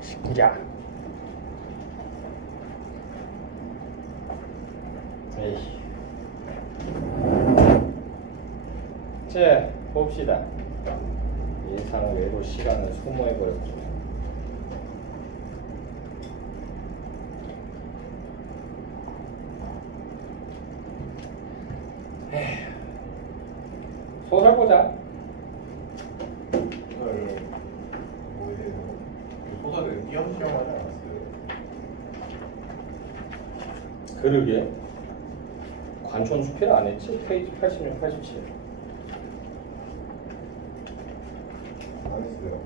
19자. 자, 봅시다. 예상 외로 시간을 소모해버렸죠. 소설 보자. 소설 뭐예요? 소설을 시험 하지 않았어요? 그러게. 관촌 수필 안 했지? 페이지 86, 87. 안 했어요.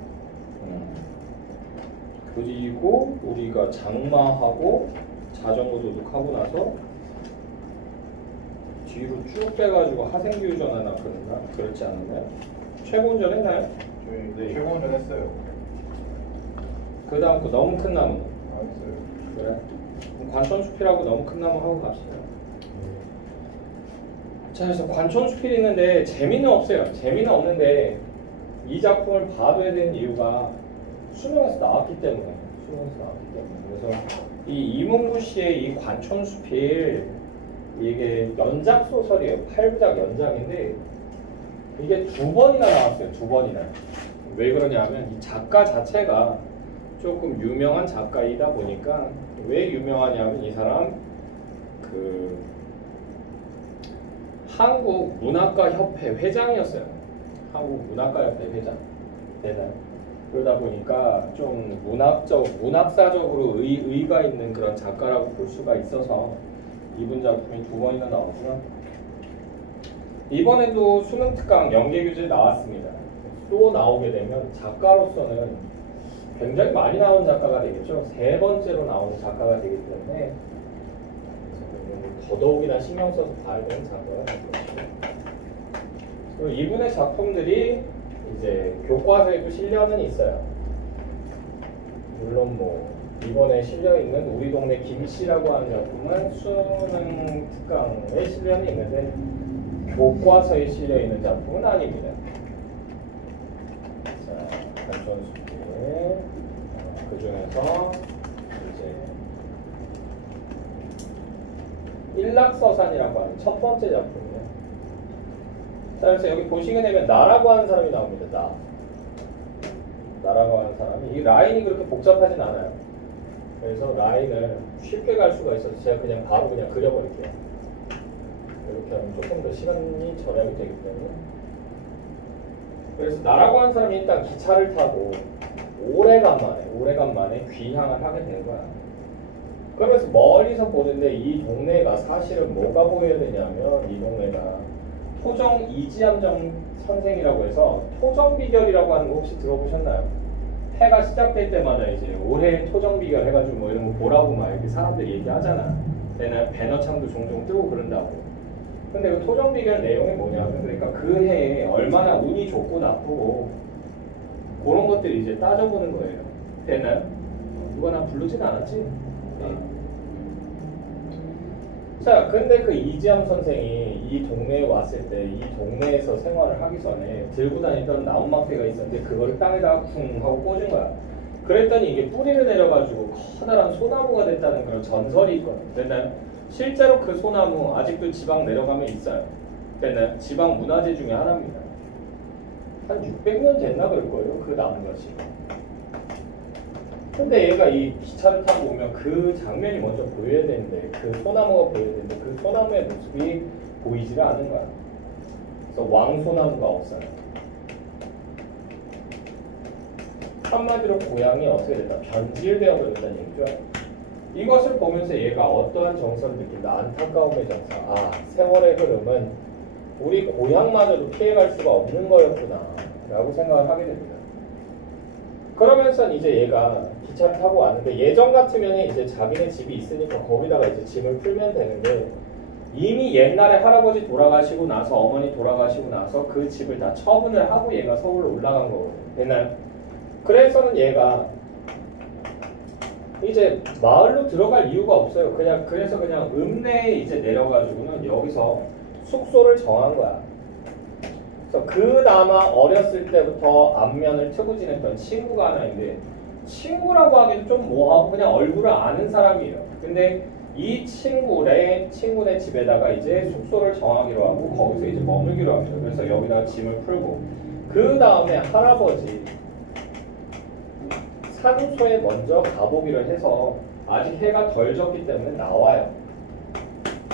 그리고 우리가 장마하고 자전거 도둑하고 나서 뒤로 쭉 빼가지고 하생교전 하나 그런가? 그렇지 않았나요? 최고운전 했나요? 저희 최고운전 했어요. 그 다음 거 너무 큰 나무. 안 했어요. 그래? 그럼 관촌수필하고 너무 큰 나무 하고 갑시다. 자, 그래서 관촌수필이 있는데 재미는 없어요. 재미는 없는데 이 작품을 봐둬야 되는 이유가 수능에서 나왔기 때문에. 그래서 이 이문구 씨의 이 관촌수필 이게 연작 소설이에요. 8부작 연작인데 이게 2번이나 나왔어요. 2번이나. 왜 그러냐면 이 작가 자체가 조금 유명한 작가이다 보니까 왜 유명하냐면 이 사람 그 한국문학가협회 회장이었어요. 한국문학가협회 회장. 대단. 그러다 보니까 좀 문학사적으로 의의가 있는 그런 작가라고 볼 수가 있어서 이분 작품이 2번이나 나오고요. 이번에도 수능 특강 연계교재 나왔습니다. 또 나오게 되면 작가로서는 굉장히 많이 나온 작가가 되겠죠. 3번째로 나오는 작가가 되기 때문에 더더욱이나 신경 써서 봐야 되는 작가가 되겠죠. 그리고 이분의 작품들이 이제 교과서에도 실려는 있어요. 물론 뭐 이번에 실려 있는 우리 동네 김씨라고 하는 작품은 수능 특강에 실려는 있는데 교과서에 실려 있는 작품은 아닙니다. 자, 관촌수필 그 중에서 이제 일락서산이라고 하는 첫 번째 작품이에요. 자, 그래서 여기 보시게 되면 나라고 하는 사람이 나옵니다. 나라고 하는 사람이 이 라인이 그렇게 복잡하진 않아요. 그래서 라인을 쉽게 갈 수가 있어서 제가 그냥 바로 그냥 그려버릴게요. 이렇게 하면 조금 더 시간이 절약이 되기 때문에. 그래서 나라고 하는 사람이 일단 기차를 타고 오래간만에 귀향을 하게 된 거야. 그러면서 멀리서 보는데 이 동네가 사실은 뭐가 보여야 되냐면 이 동네가 토정 이지암정 선생이라고 해서 토정비결이라고 하는 거 혹시 들어보셨나요? 해가 시작될 때마다 이제 올해 토정비결 해가지고 뭐 이런 거 보라고 막 이렇게 사람들이 얘기하잖아. 배너창도 종종 뜨고 그런다고. 근데 그 토정비결 내용이 뭐냐면 그러니까 그 해에 얼마나 운이 좋고 나쁘고 그런 것들 이제 따져보는 거예요. 됐나요? 누가 나 부르진 않았지? 네. 자, 근데 그 이지암 선생이 이 동네에 왔을 때 이 동네에서 생활을 하기 전에 들고 다니던 나무막대가 있었는데 그걸 땅에다가 쿵 하고 꽂은 거야. 그랬더니 이게 뿌리를 내려가지고 커다란 소나무가 됐다는 그런 전설이 있거든. 됐나요? 실제로 그 소나무 아직도 지방 내려가면 있어요. 됐나요? 지방 문화재 중에 하나입니다. 한 600년 됐나 그럴 거예요. 그 나무가지. 근데 얘가 이 기차를 타고 오면 그 장면이 먼저 보여야 되는데 그 소나무가 보여야 되는데 그 소나무의 모습이 보이지를 않은 거야. 그래서 왕소나무가 없어요. 한마디로 고향이 어떻게 됐다? 변질되어 버렸다는 얘기죠. 이것을 보면서 얘가 어떠한 정서를 느낀다? 안타까움의 정서. 아, 세월의 흐름은 우리 고향마저도 피해갈 수가 없는 거였구나 라고 생각을 하게 됩니다. 그러면서 이제 얘가 기차를 타고 왔는데 예전 같으면 이제 자기네 집이 있으니까 거기다가 이제 짐을 풀면 되는데 이미 옛날에 할아버지 돌아가시고 나서 어머니 돌아가시고 나서 그 집을 다 처분을 하고 얘가 서울로 올라간 거거든요. 옛날. 그래서는 얘가 이제 마을로 들어갈 이유가 없어요. 그래서 그냥 읍내에 이제 내려가지고는 여기서 숙소를 정한 거야. 그래서 그나마 어렸을 때부터 안면을 트고 지냈던 친구가 하나 있는데 친구라고 하기도 좀 뭐하고 그냥 얼굴을 아는 사람이에요. 근데 이 친구네 집에다가 이제 숙소를 정하기로 하고 거기서 이제 머물기로 합니다. 그래서 여기다가 짐을 풀고 그 다음에 할아버지 산소에 먼저 가보기로 해서 아직 해가 덜 졌기 때문에 나와요.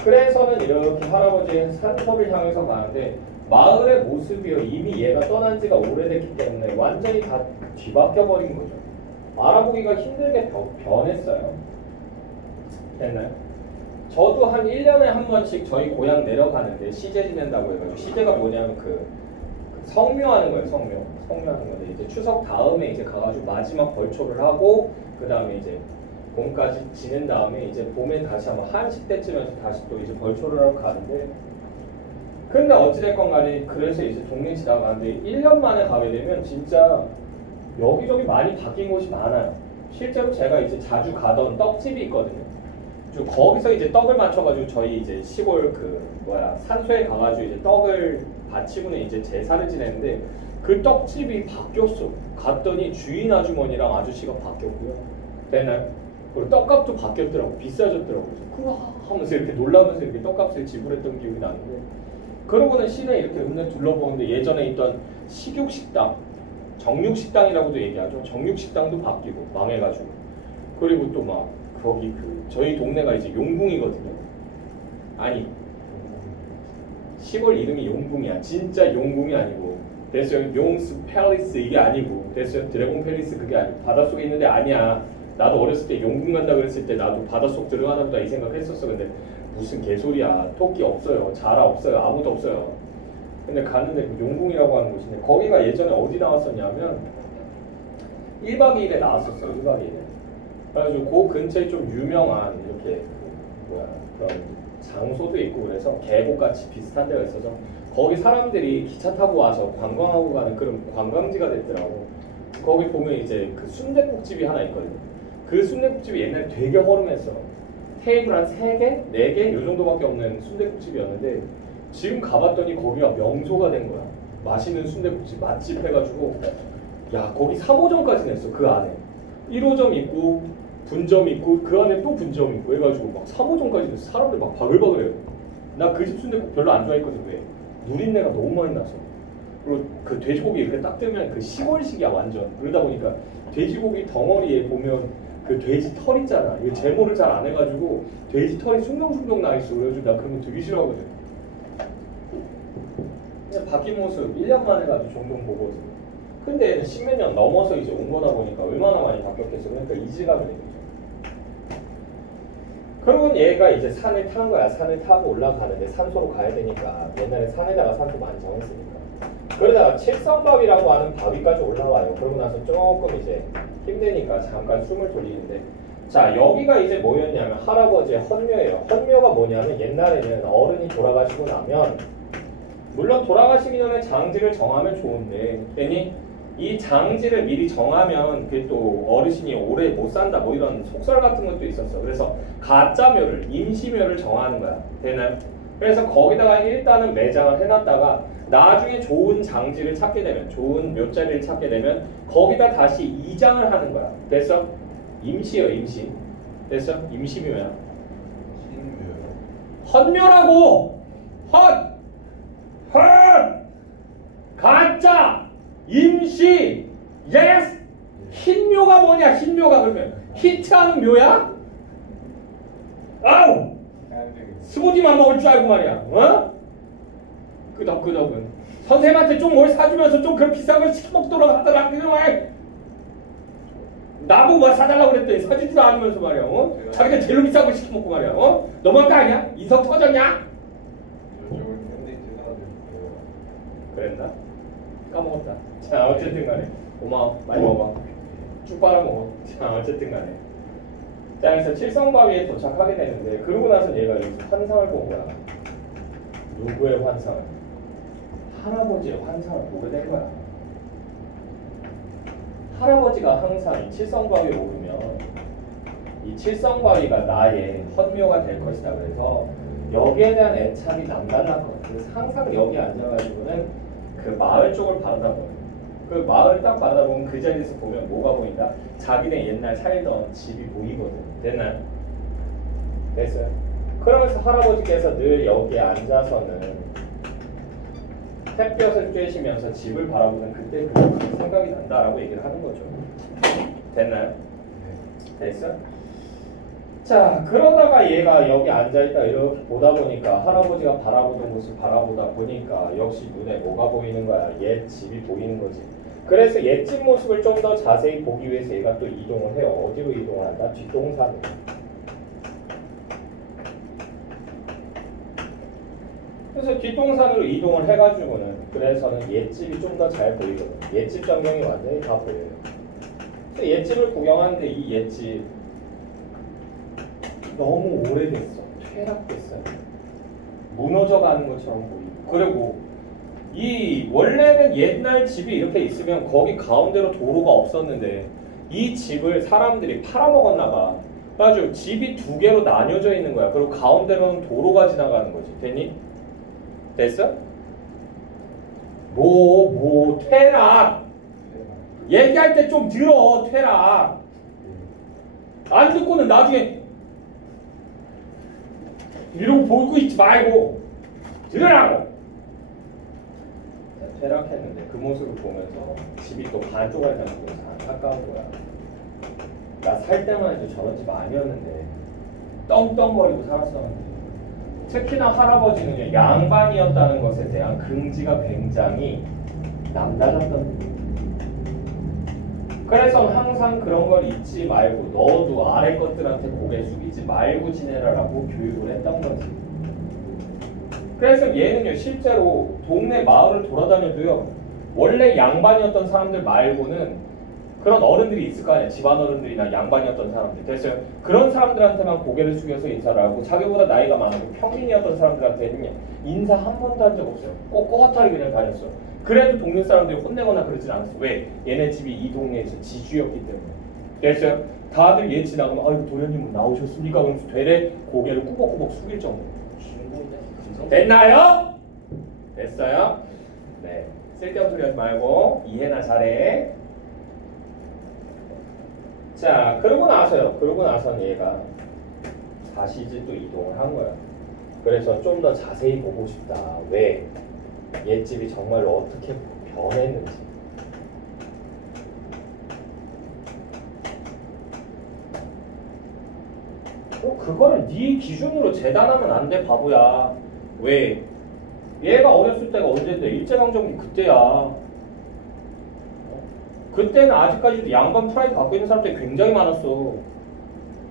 그래서는 이렇게 할아버지의 산소를 향해서 가는데 마을의 모습이요. 이미 얘가 떠난 지가 오래됐기 때문에 완전히 다 뒤바뀌어 버린 거죠. 알아보기가 힘들게 변했어요. 됐나요? 저도 한 1년에 한 번씩 저희 고향 내려가는데 시제 지낸다고 해가지고 시제가 뭐냐면 그 성묘하는 거예요. 성묘하는 건데 이제 추석 다음에 이제 가가지고 마지막 벌초를 하고 그 다음에 이제 봄까지 지낸 다음에 이제 봄엔 다시 한번 한식 때쯤에서 다시 또 이제 벌초를 하러 가는데 근데 어찌됐건 간에 그래서 이제 동네 지나가는데 1년 만에 가게 되면 진짜 여기저기 많이 바뀐 곳이 많아요. 실제로 제가 이제 자주 가던 떡집이 있거든요. 거기서 이제 떡을 맞춰가지고 저희 이제 시골 산소에 가가지고 이제 떡을 바치고는 이제 제사를 지냈는데 그 떡집이 바뀌었어. 갔더니 주인 아주머니랑 아저씨가 바뀌었고요. 됐나요? 그리고 떡값도 바뀌었더라고. 비싸졌더라고요. 그래서 하면서 이렇게 놀라면서 이렇게 떡값을 지불했던 기억이 나는데 그러고는 시내 이렇게 읍내 둘러보는데 예전에 있던 식육식당, 정육식당이라고도 얘기하죠. 정육식당도 바뀌고 망해가지고 그리고 또 막 거기 저희 동네가 이제 용궁이거든요. 아니 시골 이름이 용궁이야. 진짜 용궁이 아니고 됐어요. 용스 팰리스 이게 아니고 됐어요. 드래곤 팰리스 그게 아니고 바닷속에 있는데 아니야. 나도 어렸을 때 용궁 간다 그랬을 때 나도 바닷속 들어가나 보다 이 생각했었어. 근데 무슨 개소리야. 토끼 없어요. 자라 없어요. 아무도 없어요. 근데 갔는데 그 용궁이라고 하는 곳인데 거기가 예전에 어디 나왔었냐면 1박 2일에 나왔었어요. 1박 2일에. 그래가지고 그 근처에 좀 유명한 이렇게 그런 장소도 있고 그래서 계곡같이 비슷한 데가 있어서 거기 사람들이 기차 타고 와서 관광하고 가는 그런 관광지가 됐더라고. 거기 보면 이제 그 순댓국집이 하나 있거든요. 그 순댓국집이 옛날에 되게 허름했어. 테이블 한 3개? 4개? 이 정도밖에 없는 순댓국집이었는데 지금 가봤더니 거기가 명소가 된 거야. 맛있는 순댓국집 맛집 해가지고 야 거기 3호점까지 냈어. 그 안에 1호점 있고 분점 있고 그 안에 또 분점 있고 해가지고 막 3호점까지 냈어. 사람들 막 바글바글해요. 나 그 집 순댓국 별로 안 좋아했거든. 왜? 누린내가 너무 많이 나서. 그리고 그 돼지고기 이렇게 딱 뜨면 그 시골식이야 완전. 그러다 보니까 돼지고기 덩어리에 보면 그 돼지 털 있잖아. 이거 제모를 잘 안 해가지고 돼지 털이 숭덩숭덩 나 있어. 그래가지고 나 그런 거 되게 싫어하거든. 그냥 바뀐 모습 1년 만에 가지고 종종 보거든. 근데 10몇 년 넘어서 이제 온 거다 보니까 얼마나 많이 바뀌었겠어. 그러니까 이질감이 되는 거죠. 그러면 얘가 이제 산을 탄 거야. 산을 타고 올라가는데 산소로 가야 되니까 옛날에 산에다가 산소 많이 정했으니까. 그러다가 칠성바위라고 하는 바위까지 올라와요. 그러고 나서 조금 이제 힘드니까 잠깐 숨을 돌리는데 자 여기가 이제 뭐였냐면 할아버지의 헌묘예요. 헌묘가 뭐냐면 옛날에는 어른이 돌아가시고 나면 물론 돌아가시기 전에 장지를 정하면 좋은데 괜히 이 장지를 미리 정하면 그게 또 어르신이 오래 못 산다 뭐 이런 속설 같은 것도 있었어. 그래서 가짜묘를 임시묘를 정하는 거야. 되나요? 그래서 거기다가 일단은 매장을 해놨다가 나중에 좋은 장지를 찾게 되면 좋은 묘자리를 찾게 되면 거기다 다시 이장을 하는 거야. 됐어? 임시요 임시. 됐어? 임시묘야. 신묘요. 헌묘라고! 헛! 가짜! 임시! 예스! 흰묘가 뭐냐? 흰묘가 그러면 히트하는 묘야? 아우! 스무디만 먹을 줄 알고 말이야. 어? 끄덕끄덕은 선생님한테 좀 뭘 사주면서 좀 그런 비싼 걸 시켜먹도록 하더라. 그놈아 나보고 뭐 사달라고 그랬더니 사줄 줄 아면서 말이야. 어? 자기가 제일 비싼 걸 시켜먹고 말이야. 어? 너무한 거 아니야? 인성 터졌냐? 그랬나? 까먹었다. 자 어쨌든 간에 고마워. 많이 먹어. 쭉 빨아먹어. 자 어쨌든 간에 자 그래서 칠성바위에 도착하게 되는데 그러고 나서 얘가 여기서 환상을 본 거야. 누구의 환상을? 할아버지의 환상을 보게 된 거야. 할아버지가 항상 이 칠성바위에 오르면 이 칠성바위가 나의 헌묘가 될 것이다. 그래서 여기에 대한 애착이 남달랐거든. 그래서 항상 여기 앉아가지고는 그 마을 쪽을 바라다보는 그 마을 딱 바라다보면 그 자리에서 보면 뭐가 보인다? 자기네 옛날 살던 집이 보이거든. 됐나요? 됐어요? 그러면서 할아버지께서 늘 여기에 앉아서는 햇볕을 쬐시면서 집을 바라보는 그때 그 생각이 난다라고 얘기를 하는 거죠. 됐나요? 됐어? 자, 그러다가 얘가 여기 앉아있다 이렇게 보다 보니까 할아버지가 바라보던 곳을 바라보다 보니까 역시 눈에 뭐가 보이는 거야? 옛 집이 보이는 거지. 그래서 옛집 모습을 좀 더 자세히 보기 위해서 얘가 또 이동을 해요. 어디로 이동을 한다? 뒷동산으로. 그래서 뒷동산으로 이동을 해가지고는 그래서는 옛집이 좀 더 잘 보이거든. 옛집 전경이 완전히 다 보여요. 그래서 옛집을 구경하는데 이 옛집 너무 오래됐어. 퇴락됐어요. 무너져가는 것처럼 보이고. 그리고 이 원래는 옛날 집이 이렇게 있으면 거기 가운데로 도로가 없었는데 이 집을 사람들이 팔아먹었나 봐. 그래가지고 집이 두 개로 나뉘어져 있는 거야. 그리고 가운데로는 도로가 지나가는 거지. 됐니? 됐어? 퇴락! 얘기할 때 좀 들어, 퇴락! 안 듣고는 나중에 이러고 보고 있지 말고 들으라고! 퇴락했는데 그 모습을 보면서 집이 또 반쪽을 담고 안타까운 거야. 나 살 때만 해도 저런 집 아니었는데 떵떵거리고 살았었는데 특히나 할아버지는요 양반이었다는 것에 대한 긍지가 굉장히 남달랐던. 그래서 항상 그런 걸 잊지 말고 너도 아래 것들한테 고개 숙이지 말고 지내라라고 교육을 했던 거지. 그래서 얘는요 실제로 동네 마을을 돌아다녀도요 원래 양반이었던 사람들 말고는 그런 어른들이 있을 거 아니야. 집안 어른들이나 양반이었던 사람들. 됐어요? 그런 사람들한테만 고개를 숙여서 인사를 하고 자기보다 나이가 많고 평민이었던 사람들한테는 인사 한 번도 한 적 없어요. 꼿꼿하게 그냥 다녔어. 그래도 동네 사람들이 혼내거나 그러진 않았어. 왜? 얘네 집이 이 동네에서 지주였기 때문에. 됐어요? 다들 얘 지나가면 아이고 도련님 나오셨습니까? 그러면서 되레 고개를 꾸벅꾸벅 숙일 정도. 됐나요? 됐어요? 네. 쓸데없는 소리 하지 말고 이해나 잘해. 자, 그러고 나서는 얘가 다시 이제 또 이동을 한 거야. 그래서 좀 더 자세히 보고 싶다. 왜? 옛집이 정말로 어떻게 변했는지. 그거를 네 기준으로 재단하면 안 돼, 바보야. 왜? 얘가 어렸을 때가 언제인데? 일제강점기 그때야. 그때는 아직까지도 양반 프라이드 갖고 있는 사람들이 굉장히 많았어.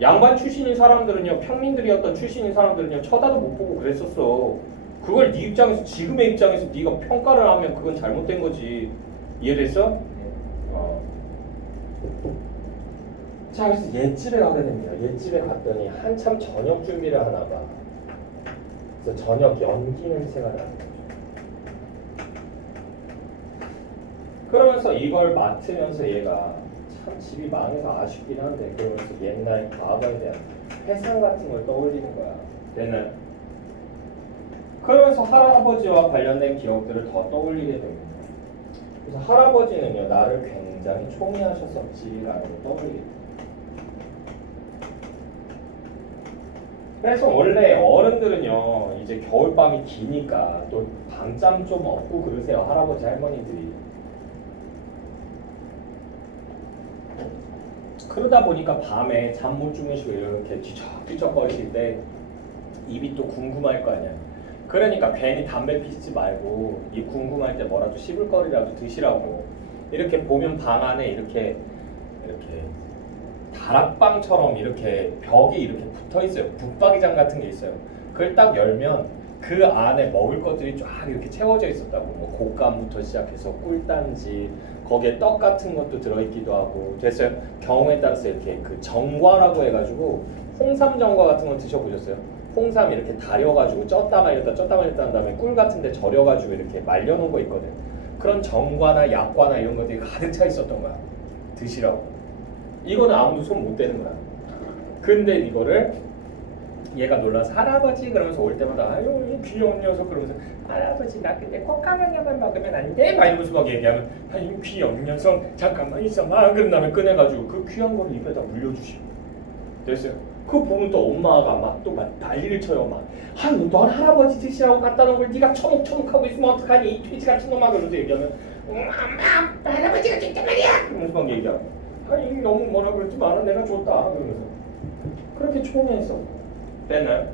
양반 출신인 사람들은요, 평민들이었던 출신인 사람들은요, 쳐다도 못 보고 그랬었어. 그걸 네 입장에서, 지금의 입장에서 네가 평가를 하면 그건 잘못된 거지. 이해됐어? 자, 그래서 옛집에 가게 됩니다. 옛집에 갔더니 한참 저녁 준비를 하나 봐. 그래서 저녁 연기 냄새가 나는 거죠. 그러면서 이걸 맡으면서 얘가 참 집이 망해서 아쉽긴 한데 그러면서 옛날 과거에 대한 회상 같은 걸 떠올리는 거야. 얘는 그러면서 할아버지와 관련된 기억들을 더 떠올리게 됩니다. 그래서 할아버지는요 나를 굉장히 총애하셨었지라는 걸 떠올리게 됩니다. 그래서 원래 어른들은요 이제 겨울밤이 기니까 또 밤잠 좀 없고 그러세요. 할아버지 할머니들이. 그러다 보니까 밤에 잠 못 주무시고 이렇게 뒤척뒤척거리실 때 입이 또 궁금할 거 아니야. 그러니까 괜히 담배 피지 말고 입 궁금할 때 뭐라도 씹을 거리라도 드시라고. 이렇게 보면 방 안에 이렇게 다락방처럼 이렇게 벽이 이렇게 붙어 있어요. 붙박이장 같은 게 있어요. 그걸 딱 열면 그 안에 먹을 것들이 쫙 이렇게 채워져 있었다고. 뭐 곶감부터 시작해서 꿀단지, 거기에 떡 같은 것도 들어있기도 하고. 됐어요? 경우에 따라서 이렇게 그 정과라고 해가지고 홍삼 정과 같은 거 드셔보셨어요? 홍삼 이렇게 다려가지고 쪘다 말렸다 한 다음에 꿀 같은데 절여가지고 이렇게 말려놓은 거 있거든. 그런 정과나 약과나 이런 것들이 가득 차 있었던 거야. 드시라고. 이거는 아무도 손 못 대는 거야. 근데 이거를 얘가 놀라서 할아버지 그러면서 올 때마다 아유 이 귀여운 녀석 그러면서 할아버지 나 근데 꽃가마냐만 먹으면 안 돼? 막 이러면서 막 얘기하면 아이 귀여운 녀석 잠깐만 있어 막 그런 다음에 꺼내가지고 그 귀한 거를 입에다 물려주시고 됐어요. 그거 보면 또 엄마가 막 또 막 난리를 쳐요. 막 넌 할아버지 드시라고 갖다 놓은 걸 네가 처먹처먹하고 있으면 어떡하니 이 돼지 같은 놈아 그러면서 얘기하면 엄마 할아버지가 진짜 말이야 그러면서 막 얘기하고 아니 너무 뭐라 그러지 마라 내가 줬다 그러면서 그렇게 총애했어. 됐나요?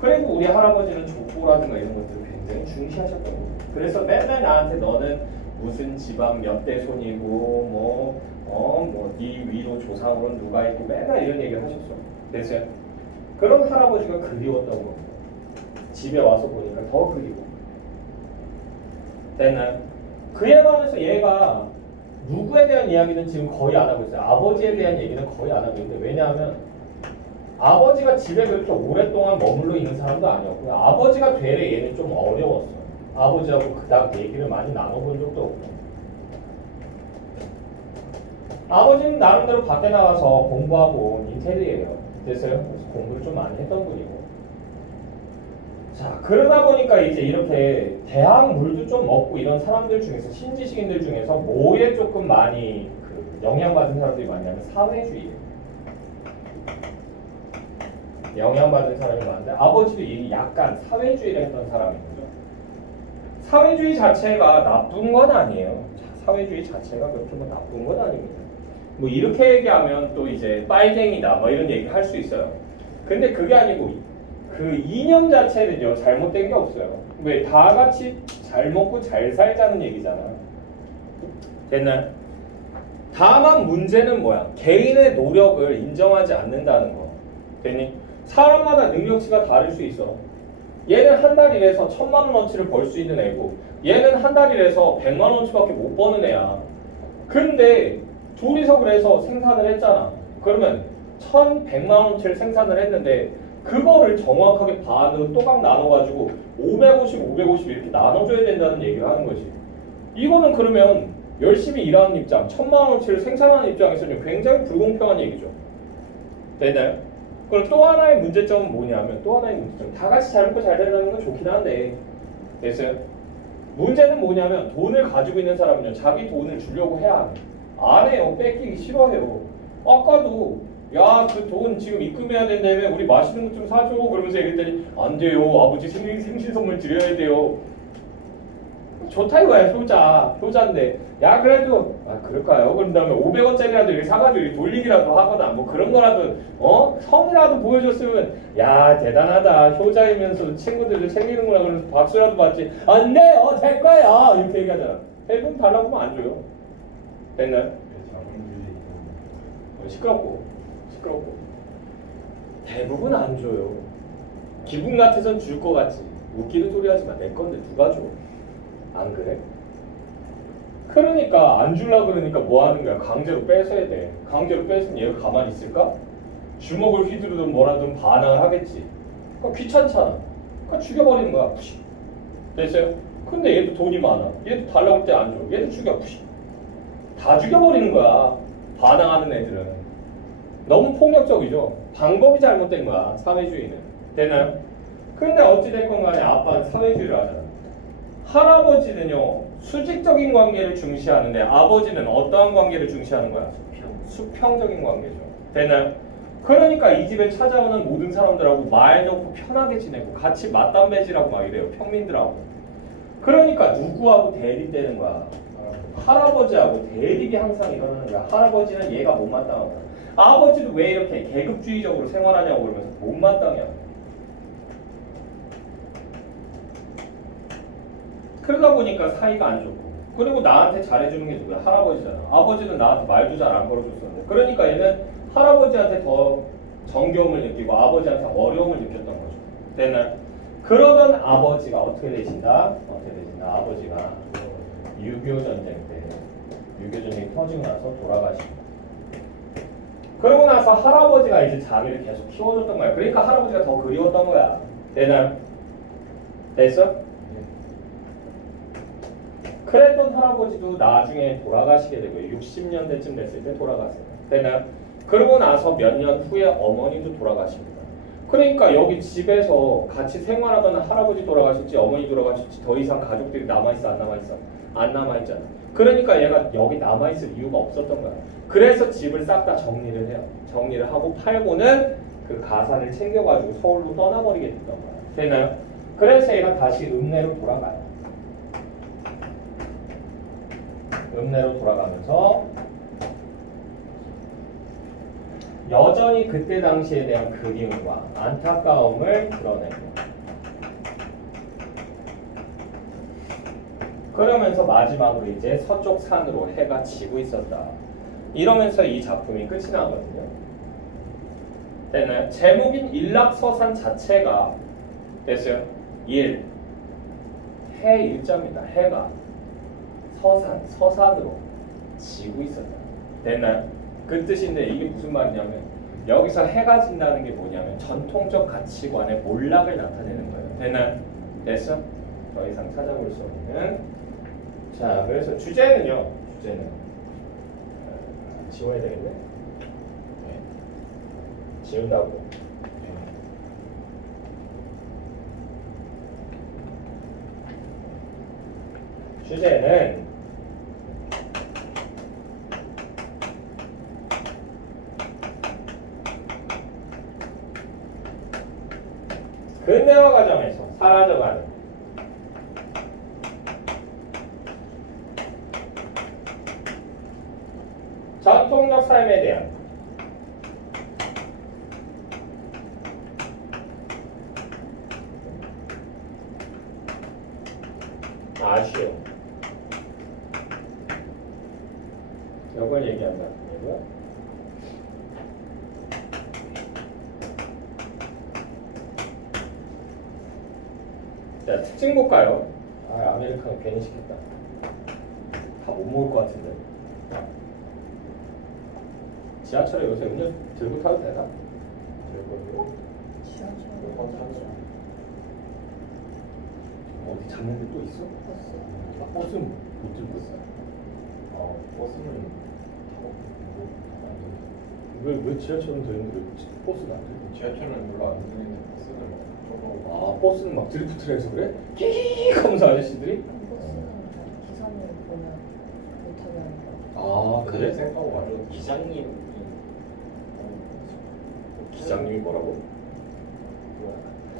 그리고 우리 할아버지는 족보라든가 이런 것들을 굉장히 중시하셨던 거예요. 그래서 맨날 나한테 너는 무슨 집안 몇 대 손이고 네 위로 조상으로는 누가 있고 맨날 이런 얘기를 하셨어. 됐어요? 그런 할아버지가 그리웠던 겁니다. 집에 와서 보니까 더 그리워. 됐나요? 그에 반해서 얘가 누구에 대한 이야기는 지금 거의 안 하고 있어요. 아버지에 대한 얘기는 거의 안 하고 있는데 왜냐하면 아버지가 집에 그렇게 오랫동안 머물러 있는 사람도 아니었고요. 아버지가 되레 얘는 좀 어려웠어요. 아버지하고 그닥 얘기를 많이 나눠본 적도 없고 아버지는 나름대로 밖에 나가서 공부하고 인텔리예요. 됐어요? 그래서 공부를 좀 많이 했던 분이고 자 그러다 보니까 이제 이렇게 대학 물도 좀 먹고 이런 사람들 중에서 신지식인들 중에서 뭐에 조금 많이 영향받은 사람들이 많냐면 사회주의예요. 영향받은 사람이 많은데 아버지도 약간 사회주의를 했던 사람인 거죠. 사회주의 자체가 나쁜 건 아니에요. 사회주의 자체가 그렇게 뭐 나쁜 건 아닙니다. 뭐 이렇게 얘기하면 또 이제 빨갱이다 뭐 이런 얘기를 할 수 있어요. 근데 그게 아니고 그 이념 자체는요 잘못된 게 없어요. 왜? 다 같이 잘 먹고 잘 살자는 얘기잖아요. 됐나요? 다만 문제는 뭐야? 개인의 노력을 인정하지 않는다는 거. 됐니? 사람마다 능력치가 다를 수 있어. 얘는 한 달 일해서 1000만원어치를 벌 수 있는 애고 얘는 한 달 일해서 100만원어치밖에 못 버는 애야. 근데 둘이서 그래서 생산을 했잖아. 그러면 1100만원어치를 생산을 했는데 그거를 정확하게 반으로 또각 나눠가지고 550, 550 이렇게 나눠줘야 된다는 얘기를 하는 거지. 이거는 그러면 열심히 일하는 입장, 1000만원어치를 생산하는 입장에서는 굉장히 불공평한 얘기죠. 되나요? 그럼 또 하나의 문제점은 뭐냐면 또 하나의 문제점 다 같이 잘 먹고 잘 살자는 건 좋긴 한데 됐어요? 문제는 뭐냐면 돈을 가지고 있는 사람은요 자기 돈을 주려고 해야 안 해요. 뺏기기 싫어해요. 아까도 야 그 돈 지금 입금해야 된다며 우리 맛있는 것 좀 사줘 그러면서 얘기했더니 안 돼요 아버지 생신 선물 드려야 돼요. 좋다 이거야. 효자인데 야 그래도 그럴까요? 그런 다음에 500원짜리라도 이렇게 사가지고 이렇게 돌리기라도 하거나 뭐 그런 거라도 성이라도 보여줬으면 야 대단하다 효자이면서 친구들도 챙기는구나 그러면서 박수라도 받지. 안 돼요 될 거야 이렇게 얘기하잖아. 대부분 달라고 하면 안 줘요. 됐나요? 시끄럽고 대부분 안 줘요. 기분 같아선 줄 것 같지. 웃기는 소리 하지 마. 내 건데 누가 줘? 안 그래? 그러니까 안 주려고 그러니까 뭐 하는 거야? 강제로 뺏어야 돼. 강제로 뺏으면 얘가 가만히 있을까? 주먹을 휘두르든 뭐라든 반항을 하겠지. 그러니까 귀찮잖아. 그러니까 죽여버리는 거야. 푸시. 됐어요? 근데 얘도 돈이 많아. 얘도 달라고 할 때 안 줘. 얘도 죽여. 푸시. 다 죽여버리는 거야. 반항하는 애들은. 너무 폭력적이죠. 방법이 잘못된 거야. 사회주의는. 되나요? 근데 어찌됐건 간에 아빠는 사회주의를 하잖아. 할아버지는요 수직적인 관계를 중시하는데 아버지는 어떠한 관계를 중시하는 거야? 수평적인 관계죠. 되나요? 그러니까 이 집에 찾아오는 모든 사람들하고 말 놓고 편하게 지내고 같이 맞담배질하고 막 이래요. 평민들하고. 그러니까 누구하고 대립되는 거야? 할아버지하고 대립이 항상 일어나는 거야. 할아버지는 얘가 못마땅한 거야. 아버지도 왜 이렇게 계급주의적으로 생활하냐고 그러면서 못마땅해. 그러다 보니까 사이가 안 좋고 그리고 나한테 잘해주는 게 누구야? 할아버지잖아. 아버지는 나한테 말도 잘 안 걸어줬었는데 그러니까 얘는 할아버지한테 더 정겨움을 느끼고 아버지한테 어려움을 느꼈던 거죠. 됐나요? 그러던 아버지가 어떻게 되신다? 아버지가 6.25 전쟁 때 6.25 전쟁이 터지고 나서 돌아가십니다. 그러고 나서 할아버지가 이제 자기를 계속 키워줬던 거야. 그러니까 할아버지가 더 그리웠던 거야. 되나요? 됐어? 그랬던 할아버지도 나중에 돌아가시게 되고요. 60년대쯤 됐을 때 돌아가세요. 되나요? 그러고 나서 몇 년 후에 어머니도 돌아가십니다. 그러니까 여기 집에서 같이 생활하던 할아버지 돌아가셨지 어머니 돌아가셨지 더 이상 가족들이 남아있어 안 남아있어? 안 남아있잖아. 그러니까 얘가 여기 남아있을 이유가 없었던 거야. 그래서 집을 싹 다 정리를 해요. 정리를 하고 팔고는 그 가산을 챙겨가지고 서울로 떠나버리게 됐던 거야. 됐나요? 그래서 얘가 다시 읍내로 돌아가요. 읍내로 돌아가면서 여전히 그때 당시에 대한 그리움과 안타까움을 드러내고 그러면서 마지막으로 이제 서쪽 산으로 해가 지고 있었다. 이러면서 이 작품이 끝이 나거든요. 됐나요? 제목인 일락서산 자체가 됐어요? 해 일자입니다. 해가 서산으로 지고 있었다. 됐나요? 그 뜻인데 이게 무슨 말이냐면 여기서 해가 진다는 게 뭐냐면 전통적 가치관의 몰락을 나타내는 거예요. 됐나요? 됐어? 더 이상 찾아볼 수 없는. 자, 그래서 주제는 지워야 되겠네. 네. 지운다고. 네. 주제는 근대화 과정에서 사라져가는 전통적 삶에 대한 아쉬움. 이걸 얘기한다는 거고요. 자, 특징 볼까요? 아, 아메리카노 괜히 시켰다. 다 못 먹을 것 같은데. 지하철에 요새 음료 들고 타도 되나? 어디 잡는데 또 있어? 버스는 못 들고 있어. 버스는 왜 지하철은 되는데 왜 버스는 안 돼? 지하철은 별로 안 되는데 버스는 막 버스는 막 드리프트를 해서 그래? 끼익 하면서 아저씨들이? 버스는 기사님 보면 못하게 하는 거. 아, 그래? 생각하고 가죠. 기장님이 뭐라고?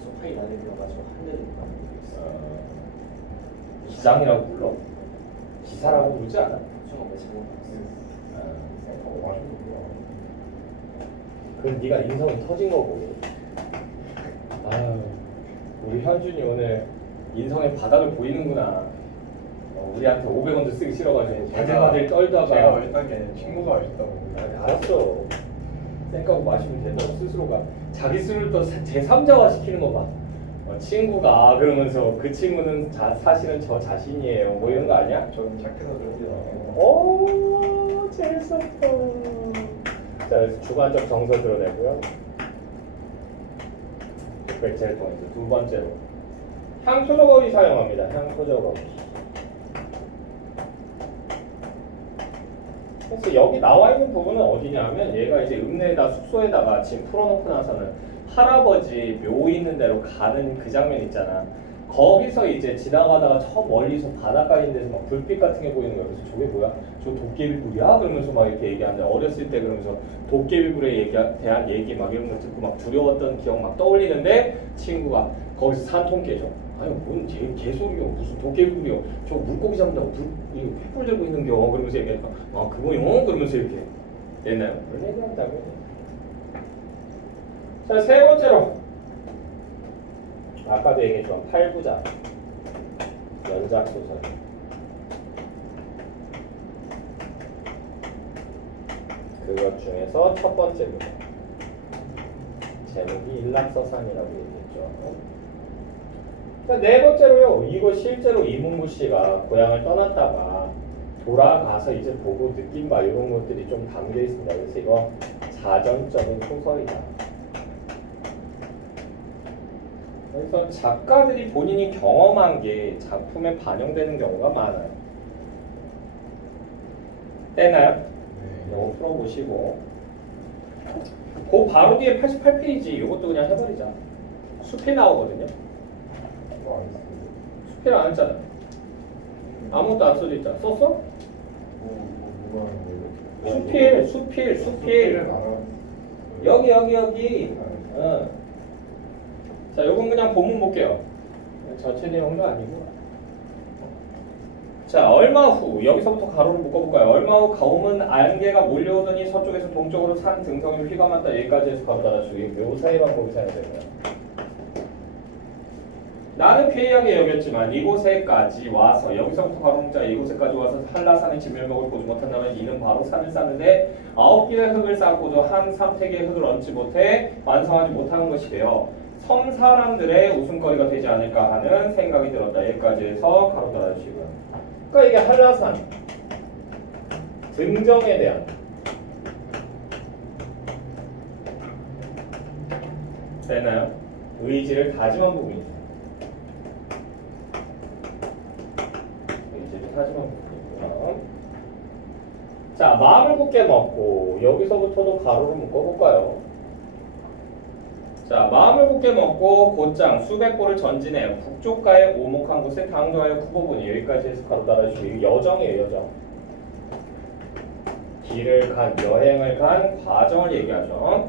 소파이 나를 불러가지고 한대니까 기장이라고 불러? 기사라고 부르지 않아? 수가 왜 잘못 나왔어? 생각하고 마시는 거야. 그럼 네가 인성이 터진 거고. 아유, 우리 현준이 오늘 인성의 바닥을 보이는구나. 우리한테 500원도 쓰기 싫어가지고 바들바들 떨다가. 제가 맛있다는 게 아니라 친구가 맛있다고. 알았어. 쌩까고 마시면 된다고 스스로가 자기 스스로를 또 제3자화 시키는 거 봐. 친구가 그러면서 그 친구는 사실은 저 자신이에요. 뭐 이런 거 아니야? 저는 착해서 그런데요. 오, 재밌었다. 자, 그래서 주관적 정서 드러내고요. 백제를 통해서 두 번째로 향토적 어휘 사용합니다. 향토적 어휘. 그래서 여기 나와 있는 부분은 어디냐면 얘가 이제 읍내에다 숙소에다가 짐 풀어놓고 나서는 할아버지 묘 있는 데로 가는 그 장면 있잖아. 거기서 이제 지나가다가 저 멀리서 바닷가 있는 데서 막 불빛 같은 게 보이는 거야. 그래서 저게 뭐야? 저 도깨비불이야? 그러면서 막 이렇게 얘기하는데 어렸을 때 그러면서 도깨비불에 대한 얘기 막 이런 거 듣고 막 두려웠던 기억 막 떠올리는데 친구가 거기서 산통 깨져. 아니 뭔 개소리요? 무슨 도깨비불이요? 저 물고기 잡는다고 횃불 들고 있는겨? 그러면서 얘기하니까 아 그거요? 그러면서 이렇게 됐나요? 그런 얘기한다고요. 자, 세 번째로 아까도 얘기했지만 8부작 연작소설. 그것 중에서 첫 번째입니다. 제목이 일락서산이라고 얘기했죠. 자, 네 번째로요. 이거 실제로 이문구 씨가 고향을 떠났다가 돌아가서 이제 보고 느낀 바 이런 것들이 좀 담겨 있습니다. 그래서 이거 자전적인 소설이다. 그래서 작가들이 본인이 경험한 게 작품에 반영되는 경우가 많아요. 되나요? 네. 이거 풀어보시고 그 바로 뒤에 88페이지 이것도 그냥 해버리자. 수필 나오거든요. 그거 안 했어요. 수필 안 했잖아. 아무것도 안 써져 있잖아. 썼어? 뭐가 하는 거예요? 수필. 알아. 여기. 자, 요건 그냥 본문 볼게요. 전체 내용도 아니고. 자, 얼마 후 여기서부터 가로를 묶어볼까요? 얼마 후 가뭄은 안개가 몰려오더니 서쪽에서 동쪽으로 산 등성이 휘감았다. 여기까지 해서 가로 달아주고 묘사의 방법이 사용됩니다. 나는 괴이하게 여겼지만 이곳에까지 와서 여기서부터 가로 묶자 이곳에까지 와서 한라산의 진면목을 보지 못한다면 이는 바로 산을 쌓는데 9길의 흙을 쌓고도 한 삼택의 흙을 얹지 못해 완성하지 못하는 것이 되어 섬 사람들의 웃음거리가 되지 않을까 하는 생각이 들었다. 여기까지 해서 가로 달아주시고요. 그러니까 이게 한라산 등정에 대한 되나요? 의지를 다짐한 부분이죠. 의지를 다짐한 부분이고요. 자, 마음을 굳게 먹고 여기서부터도 가로로 묶어볼까요? 자, 마음을 굳게 먹고 곧장 수백 보를 전진해 북쪽가에 오목한 곳에 당도하여 구보보니 여기까지 해서 가로 달아주시고 이거 여정이에요. 여정. 길을 간, 여행을 간 과정을 얘기하죠.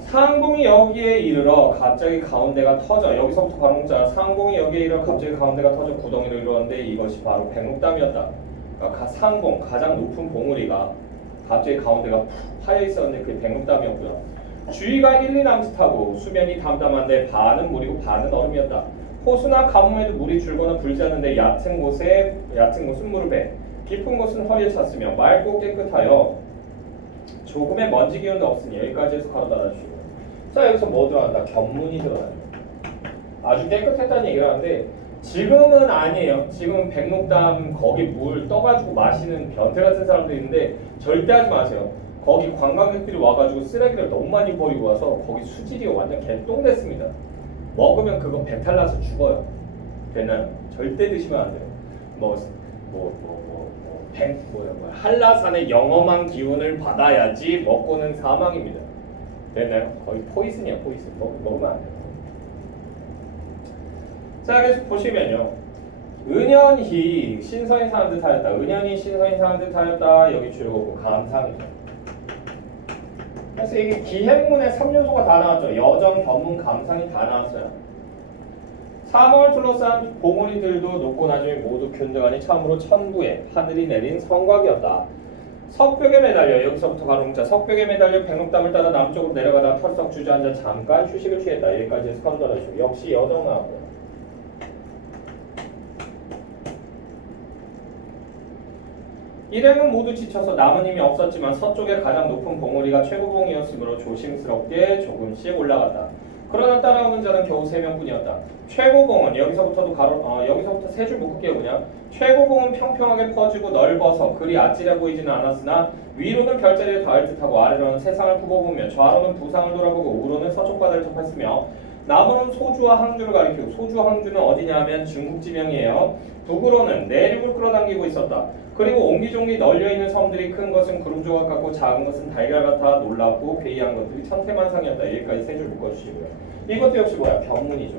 상공이 여기에 이르러 갑자기 가운데가 터져 여기서부터 가로 묶자. 상공이 여기에 이르러 갑자기 가운데가 터져 구덩이를 이루었는데 이것이 바로 백록담이었다. 그러니까 상공, 가장 높은 봉우리가 갑자기 가운데가 푹 파여 있었는데 그게 백록담이었고요. 주위가 1, 2 남짓하고 수면이 담담한데 반은 물이고 반은 얼음이었다. 호수나 가뭄에도 물이 줄거나 불지 않는데 얕은 곳은 무릎에 깊은 곳은 허리에 찼으며 맑고 깨끗하여 조금의 먼지 기운도 없으니 여기까지 해서 가로 달아주시고. 자, 여기서 뭐 들어간다? 견문이 들어가죠. 아주 깨끗했다는 얘기를 하는데 지금은 아니에요. 지금은 백록담 거기 물 떠가지고 마시는 변태 같은 사람들이 있는데 절대 하지 마세요. 거기 관광객들이 와가지고 쓰레기를 너무 많이 버리고 와서 거기 수질이 완전 개똥됐습니다. 먹으면 그거 배탈 나서 죽어요. 되나요? 절대 드시면 안 돼요. 한라산의 영험한 기운을 받아야지 먹고는 사망입니다. 되나요? 거의 포이즌이야, 포이즌. 먹으면 안 돼요. 자, 그래서 보시면요. 은연히 신선히 사는 듯 하였다. 은연히 신선히 사는 듯 하였다. 여기 줄거고 감상이죠. 그래서 이게 기행문의 3요소가 다 나왔죠. 여정, 견문, 감상이 다 나왔어요. 사방을 둘러싼 봉우리들도 높고 낮음이 모두 균등하니 참으로 천부에 하늘이 내린 성곽이었다. 석벽에 매달려 여기서부터 가로 묶자. 석벽에 매달려 백록담을 따라 남쪽으로 내려가다가 털썩 주저앉아 잠깐 휴식을 취했다. 여기까지 해서 가로 달아주고 역시 여정 나왔고요. 일행은 모두 지쳐서 남은 힘이 없었지만 서쪽의 가장 높은 봉우리가 최고봉이었으므로 조심스럽게 조금씩 올라갔다. 그러나 따라오는 자는 겨우 3명뿐이었다. 최고봉은 여기서부터 세 줄 묶을게요. 그냥 최고봉은 평평하게 퍼지고 넓어서 그리 아찔해 보이지는 않았으나 위로는 별자리에 닿을 듯하고 아래로는 세상을 굽어보며 좌로는 부상을 돌아보고 우로는 서쪽 바다를 접했으며 남으로는 소주와 항주를 가리키고 소주와 항주는 어디냐 하면 중국 지명이에요. 북으로는 내륙을 끌어당기고 있었다. 그리고 옹기종기 널려있는 섬들이 큰 것은 구름조각 같고 작은 것은 달걀 같아 놀랍고 괴이한 것들이 천태만상이었다. 여기까지 세 줄 묶어주시고요. 이것도 역시 뭐야? 견문이죠.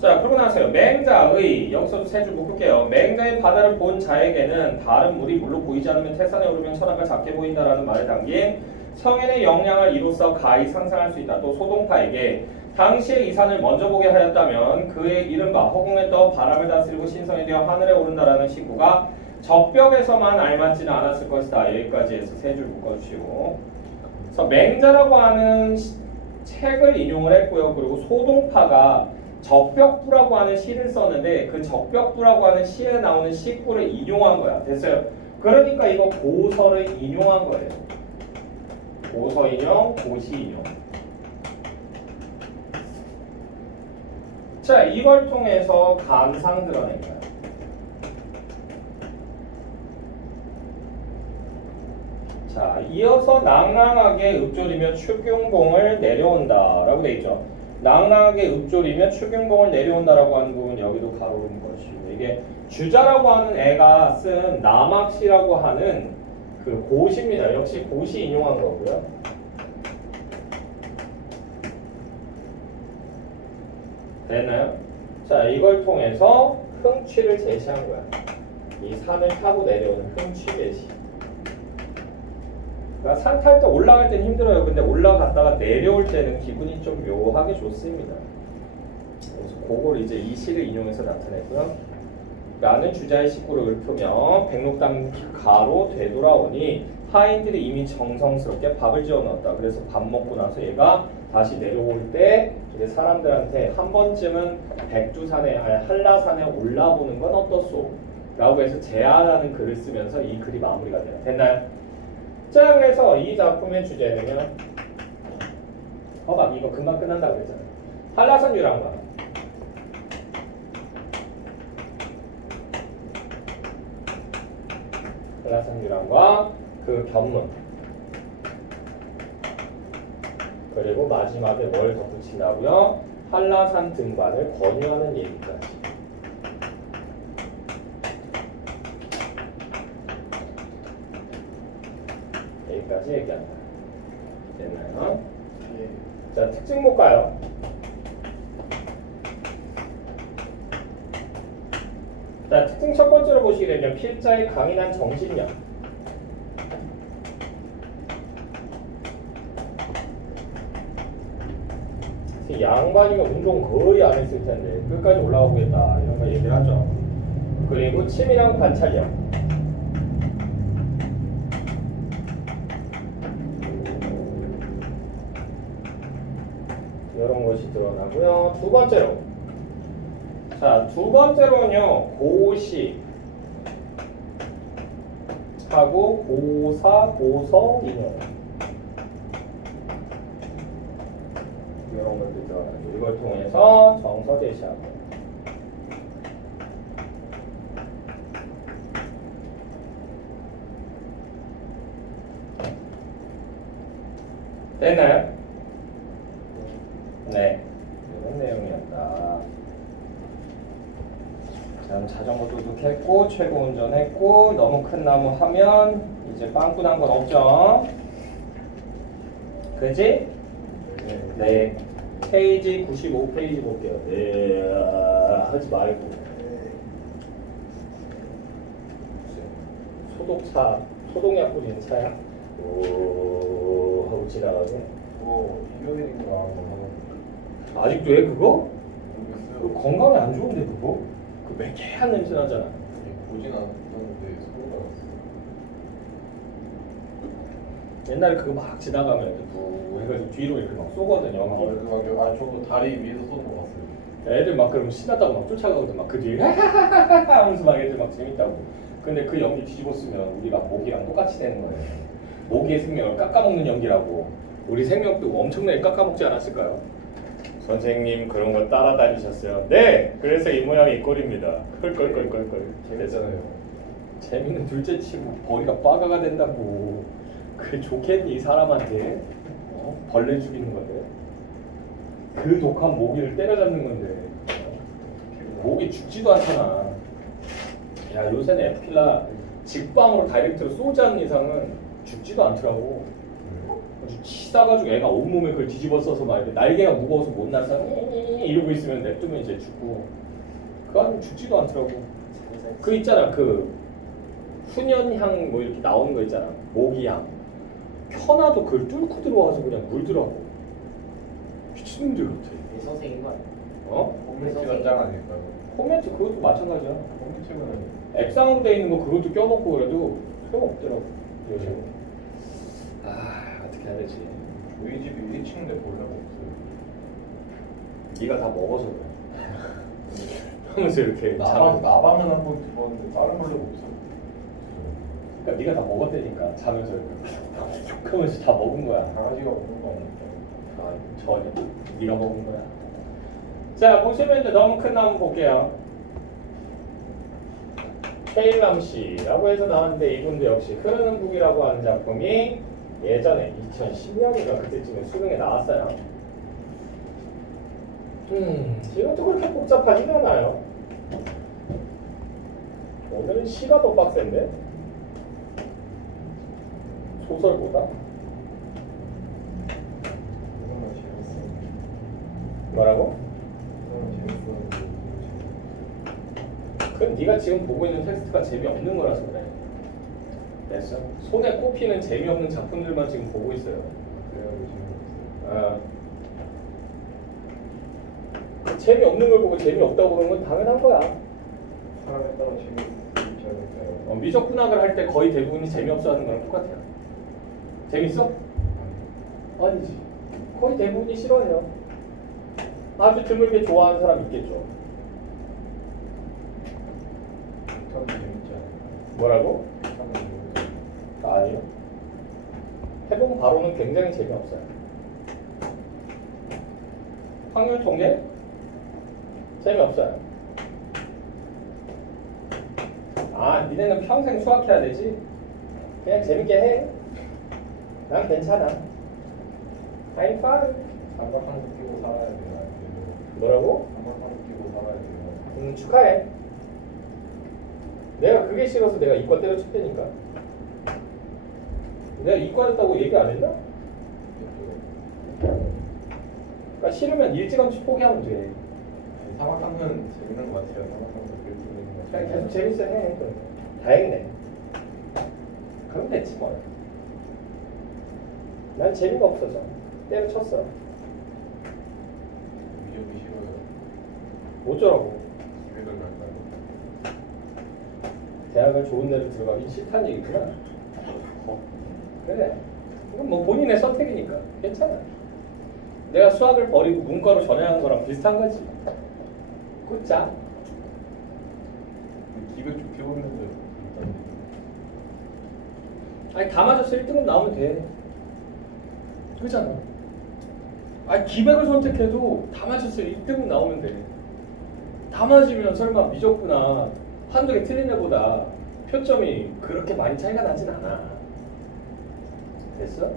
자, 그러고 나서요. 맹자의 여기서도 세 줄 묶을게요. 맹자의 바다를 본 자에게는 다른 물이 물로 보이지 않으면 태산에 오르면 천하가 작게 보인다라는 말을 담긴 성인의 역량을 이로써 가히 상상할 수 있다. 또 소동파에게 당시에 이 산을 먼저 보게 하였다면 그의 이른바 허공에 떠 바람을 다스리고 신성이 되어 하늘에 오른다라는 신구가 적벽에서만 알맞지는 않았을 것이다. 여기까지 해서 세 줄 묶어주시고. 그래서 맹자라고 하는 책을 인용을 했고요. 그리고 소동파가 적벽부라고 하는 시를 썼는데 그 적벽부라고 하는 시에 나오는 시구를 인용한 거야. 됐어요? 그러니까 이거 고서를 인용한 거예요. 고서 인용, 고시 인용. 자, 이걸 통해서 감상 드러낸 거야. 자, 이어서 낭랑하게 읊조리며 추경봉을 내려온다 라고 돼 있죠. 낭낭하게 읊조리며 추경봉을 내려온다라고 하는 부분 여기도 가로는 것이고 이게 주자라고 하는 애가 쓴 남학시라고 하는 그 고시입니다. 역시 고시 인용한 거고요. 됐나요? 자, 이걸 통해서 흥취를 제시한 거야. 이 산을 타고 내려오는 흥취 제시. 그러니까 산 탈 때 올라갈 때는 힘들어요. 근데 올라갔다가 내려올 때는 기분이 좀 묘하게 좋습니다. 그래서 그걸 이제 이 시를 인용해서 나타냈고요. 라는 주자의 식구를 읊으며 백록담 가로 되돌아오니 하인들이 이미 정성스럽게 밥을 지어 넣었다. 그래서 밥 먹고 나서 얘가 다시 내려올 때 이제 사람들한테 한 번쯤은 백두산에 아니 한라산에 올라보는 건 어떻소? 라고 해서 제안하는 글을 쓰면서 이 글이 마무리가 돼요. 됐나요? 자, 그래서 이 작품의 주제는요. 봐봐, 이거 금방 끝난다고 그랬잖아요. 한라산 유람가. 한라산 유람과 그 견문. 그리고 마지막에 뭘 덧붙인다고요? 한라산 등반을 권유하는 얘기까지. 여기까지 얘기한다. 됐나요? 예. 자, 특징 볼까요? 자, 특징 첫 번째로 보시게 되면 필자의 강인한 정신력. 양반이면 운동 거의 안 했을 텐데 끝까지 올라가 보겠다 이런 거 얘기를 하죠. 그리고 치밀한 관찰력. 이런 것이 드러나고요. 두 번째로, 자, 두 번째로는요, 고시 하고 고사, 고서 인용 이런 것들 들어가죠. 이걸 통해서 정서 제시하고. 됐나요? 네, 이런 내용이었다. 자, 자전거 도둑했고 최고 운전했고 너무 큰 나무 하면 이제 빵꾸난 건 없죠? 그지? 네. 페이지 95페이지 볼게요. 네, 하지 말고. 소독차, 소독약 뿌리는 차야? 오, 하고 지나가네. 뭐 일요일인가 뭐 아직도 해 그거? 모르겠어요. 그거 건강에 안 좋은데 그거? 그 매캐한 냄새 나잖아. 보진 않았는데 소리가 났어요. 옛날에 그거 막 지나가면 이렇게 부 해가지고 뒤로 이렇게 막 쏘거든요. 저거 다리 위에서 쏘는 거 봤어요. 애들 막 그러면 신났다고 막 쫓아가거든. 막 그 뒤에 하하하하 하면서 막 애들 막 재밌다고. 근데 그 연기 뒤집었으면 우리가 모기랑 똑같이 되는 거예요. 모기의 생명을 깎아먹는 연기라고. 우리 생명도 엄청나게 깎아먹지 않았을까요? 선생님 그런 거 따라다니셨어요? 네! 그래서 이 모양이 이 꼴입니다. 컬컬컬컬컬. 재밌잖아요. 재미는 둘째 치고 머리가 빠가가 된다고. 그게 좋겠니 이 사람한테? 벌레 죽이는 건데. 그 독한 모기를 때려잡는 건데. 모기 죽지도 않잖아. 야, 요새는 에프킬라 직방으로 다이렉트로 쏘지 않는 이상은 죽지도 않더라고. 아주 치다가지고 애가 온몸에 그걸 뒤집어 써서 막 이렇게 날개가 무거워서 못 날아서 이러고 있으면 냅두면 이제 죽고. 그거 아니면 죽지도 않더라고. 그 있잖아, 그 훈연향 뭐 이렇게 나오는 거 있잖아, 모기향. 켜놔도 그걸 뚫고 들어와서 그냥 물더라고. 미친놈들 같아. 이 선생인 거 아니야? 어? 홈미트가 짱 아닐까요? 코멘트 그것도 마찬가지야. 홈미트는 앱상으로 돼 있는 거 그것도 껴놓고 그래도 소용없더라고 요즘. 아, 어떻게 해야 되지? 저희 집이 1층인데 벌레가 없어요. 네가 다 먹어서 그래. 하면서 이렇게 나방은 한 번 들어봤는데 다른 벌레가 없어요. 그러니까 네가 다 먹었다니까. 자면서 이렇게 하면서 다 먹은 거야. 강아지가 먹는 거 아닐까? 아, 전혀 네가 먹은 거야. 자, 보시면 이제 너무 큰 나무 볼게요. 케일람씨라고 해서 나왔는데 이분도 역시 흐르는 북이라고 하는 작품이 예전에 2010년인가 그때쯤에 수능에 나왔어요. 이것도 그렇게 복잡하진 않아요. 오늘은 시가 더 빡센데? 소설보다? 정말 재밌어. 뭐라고? 정말 재밌어. 그건 네가 지금 보고 있는 텍스트가 재미없는 거라서 그래. 됐어? 손에 꼽히는 재미없는 작품들만 지금 보고 있어요. 그래가지고 재밌어. 재미없는 걸 보고 재미없다고 그러는 건 당연한 거야. 사람에 따라 재밌지 않을까요? 미적분학을 할 때 거의 대부분이 재미없어 하는 거랑 똑같아요. 재밌어? 아니지. 거의 대부분이 싫어해요. 아주 드물게 좋아하는 사람 있겠죠. 참 재밌지 않을까요? 뭐라고? 참 재밌지. 아니요. 해본 바로는 굉장히 재미없어요. 확률 통계? 재미없어요. 아, 니네는 평생 수학해야 되지? 그냥 재밌게 해. 난 괜찮아. I'm fine. 삼각형도 끼고 살아야 돼요. 뭐라고? 삼각형도 끼고 살아야 돼요. 축하해. 내가 그게 싫어서 내가 이과 때려쳤다니까. 내가 이과였다고 얘기 안 했나? 그러니까 싫으면 일찌감치 포기하면 돼. 삼각형은 재밌는 것 같아요. 삼각형도 그렇게 재밌는 것 그냥 같아요. 계속 재밌어 해. 다행이네. 그럼 됐지 뭐. 난 재미가 없어서 때려쳤어. 미적이 싫어요. 어쩌라고. 기획을 갈까요? 대학을 좋은 데로 들어가기 싫다는 얘기구나. 그래. 이건 뭐 본인의 선택이니까 괜찮아. 내가 수학을 버리고 문과로 전향한 거랑 비슷한 거지. 굿자. 기획 좋게 보는데 일단 아니 다 맞았어. 1등은 나오면 돼. 그잖아. 아니 기백을 선택해도 다 맞았어. 1등은 나오면 돼. 다 맞으면 설마 미적구나 한두 개 틀린 애보다 표점이 그렇게 많이 차이가 나진 않아. 됐어?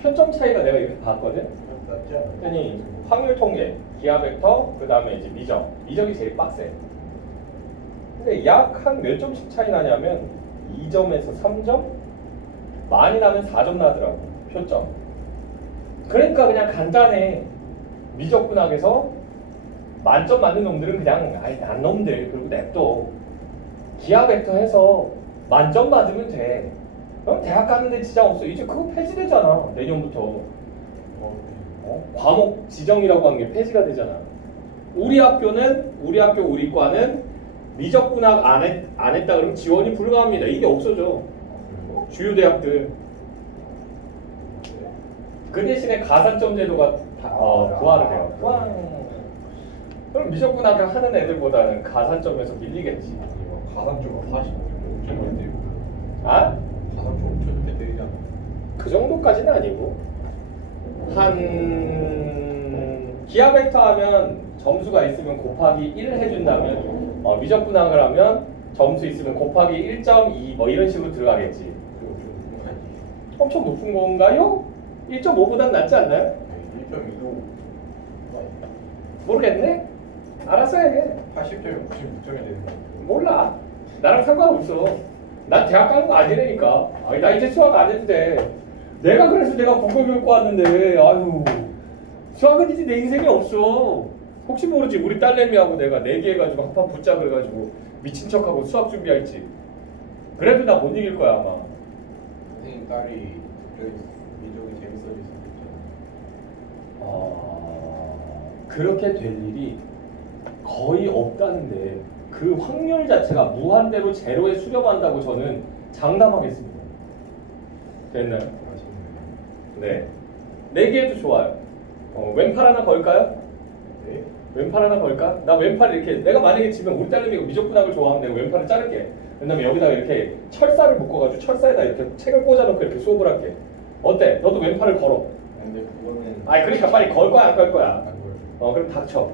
표점 차이가 내가 이렇게 봤거든? 낫지 않아요? 그랬더니 확률 통계, 기하 벡터, 그 다음에 이제 미적. 미적이 제일 빡세. 근데 약 한 몇 점씩 차이 나냐면 2점에서 3점? 많이 나면 4점 나더라고, 표점. 그러니까 그냥 간단해. 미적분학에서 만점 맞는 놈들은 그냥 아이 난 놈들 그리고 냅둬. 기하 벡터 해서 만점 받으면 돼. 그럼 대학 가는데 지장 없어. 이제 그거 폐지되잖아. 내년부터. 과목 지정이라고 하는 게 폐지가 되잖아. 우리 학교 우리 과는 미적분학 안 했다 그러면 지원이 불가합니다. 이게 없어져. 주요 대학들. 그 대신에 가산점 제도가 부활을 해요. 그럼 미적분학 하는 애들보다는 가산점에서 밀리겠지. 가산점 40점 엄청 많이 때리고 아? 가산점 엄청 높게 때리잖아. 그 정도까지는 아니고 한 기하 벡터 하면 점수가 있으면 곱하기 1 해준다면 미적분학을 하면 점수 있으면 곱하기 1.2 뭐 이런 식으로 들어가겠지. 엄청 높은 건가요? 1.5보단 낫지 않나요? 1.2도 모르겠네? 알아서 해. 80점이면 96점이 되는 거야. 몰라. 나랑 상관없어. 난 대학 가는 거 아니라니까. 아니, 나 이제 수학 안 해도 돼. 내가 그래서 내가 국어교육과 왔는데 아유 수학은 이제 내 인생에 없어. 혹시 모르지 우리 딸내미하고 내가 내기해가지고 한판 붙자 그래가지고 미친 척하고 수학 준비할지. 그래도 나 못 이길 거야 아마. 선생님 딸이 미적이 재밌어질 수 있잖아. 그렇게 될 일이 거의 없다는데 그 확률 자체가 무한대로 제로에 수렴한다고 저는 장담하겠습니다. 됐나요? 네. 내기해도 좋아요. 왼팔 하나 걸까요? 네? 왼팔 하나 걸까? 나 왼팔 이렇게 내가 만약에 지금 우리 딸내미가 미적분학을 좋아하면 내가 왼팔을 자를게. 그다음에 여기다가 이렇게 철사를 묶어가지고 철사에다 이렇게 책을 꽂아놓고 이렇게 수업을 할게. 어때? 너도 왼팔을 걸어. 근데 그거는 아니 그러니까 빨리 걸 거야 안 걸 거야? 안 걸려. 그럼 닥쳐.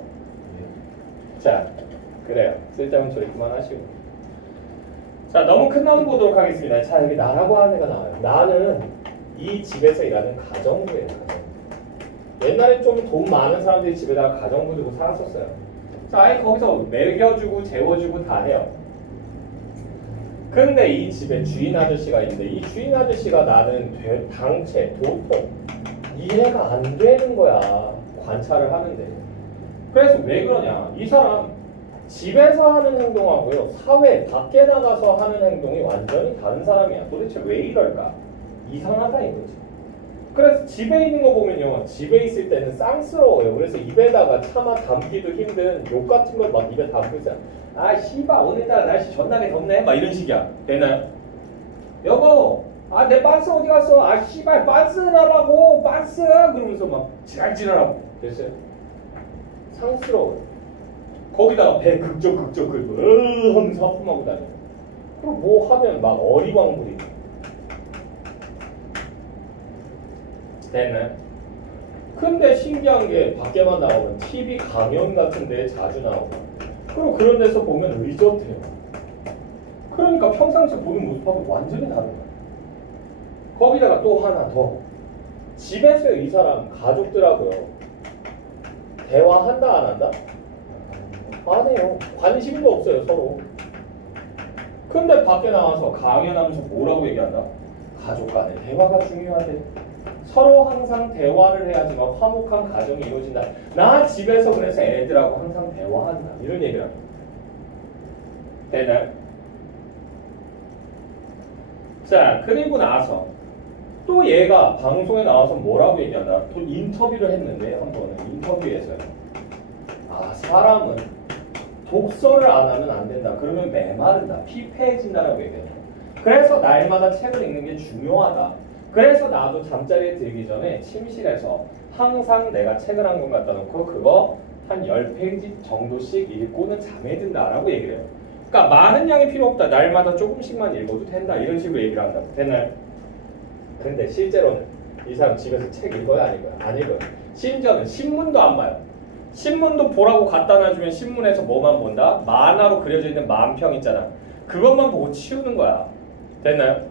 자, 그래요. 쓸데없는 소리 그만하시고. 자, 너무 큰 나무 보도록 하겠습니다. 자, 여기 나라고 하는 애가 나와요. 나는 이 집에서 일하는 가정부예요. 가정부. 옛날에 좀 돈 많은 사람들이 집에다가 가정부 두고 살았었어요. 자, 아예 거기서 먹여주고 재워주고 다 해요. 근데 이 집에 주인 아저씨가 있는데 이 주인 아저씨가 나는 당체, 도통 이해가 안 되는 거야. 관찰을 하는데. 그래서 왜 그러냐. 이 사람 집에서 하는 행동하고요. 사회 밖에 나가서 하는 행동이 완전히 다른 사람이야. 도대체 왜 이럴까? 이상하다 이거지. 그래서 집에 있는 거 보면요. 집에 있을 때는 쌍스러워요. 그래서 입에다가 차마 담기도 힘든 욕 같은 걸 막 입에 담고 있어요. 아 씨발 오늘따라 날씨 존나게 덥네. 막 이런 식이야. 되나요? 여보 아 내 반스 어디 갔어? 아 씨발 반스 나라고 반스 그러면서 막 지랄지랄하고 됐어요? 상스러워요. 거기다가 배 극적 긁고 하면서 하품하고 다녀요. 그럼 뭐 하면 막 어리광부리 됐나요? 근데 신기한 게 밖에만 나오면 TV 강연 같은 데 자주 나오고 그리고 그런 데서 보면 의젓해요. 그러니까 평상시에 보는 모습하고 완전히 다른 거예요. 거기다가 또 하나 더 집에서 이 사람 가족들하고요 대화한다 안 한다? 안 해요. 관심도 없어요 서로. 근데 밖에 나와서 강연하면서 뭐라고 얘기한다? 가족 간의 대화가 중요하대. 서로 항상 대화를 해야지만 화목한 가정이 이루어진다. 나 집에서 그래서 애들하고 항상 대화한다. 이런 얘기를 합니다. 되나요? 자, 그리고 나서 또 얘가 방송에 나와서 뭐라고 얘기한다? 또 인터뷰를 했는데 한 번은 인터뷰에서요. 아, 사람은 독서를 안 하면 안 된다. 그러면 메마른다. 피폐해진다라고 얘기해요. 그래서 날마다 책을 읽는 게 중요하다. 그래서 나도 잠자리에 들기 전에 침실에서 항상 내가 책을 한 권 갖다 놓고 그거 한 10페이지 정도씩 읽고는 잠에 든다라고 얘기를 해요. 그러니까 많은 양이 필요 없다. 날마다 조금씩만 읽어도 된다. 이런 식으로 얘기를 한다고. 됐나요? 근데 실제로는 이 사람 집에서 책 읽어요? 안 읽어요? 안 읽어요. 심지어는 신문도 안 봐요. 신문도 보라고 갖다 놔주면 신문에서 뭐만 본다? 만화로 그려져 있는 만평 있잖아. 그것만 보고 치우는 거야. 됐나요?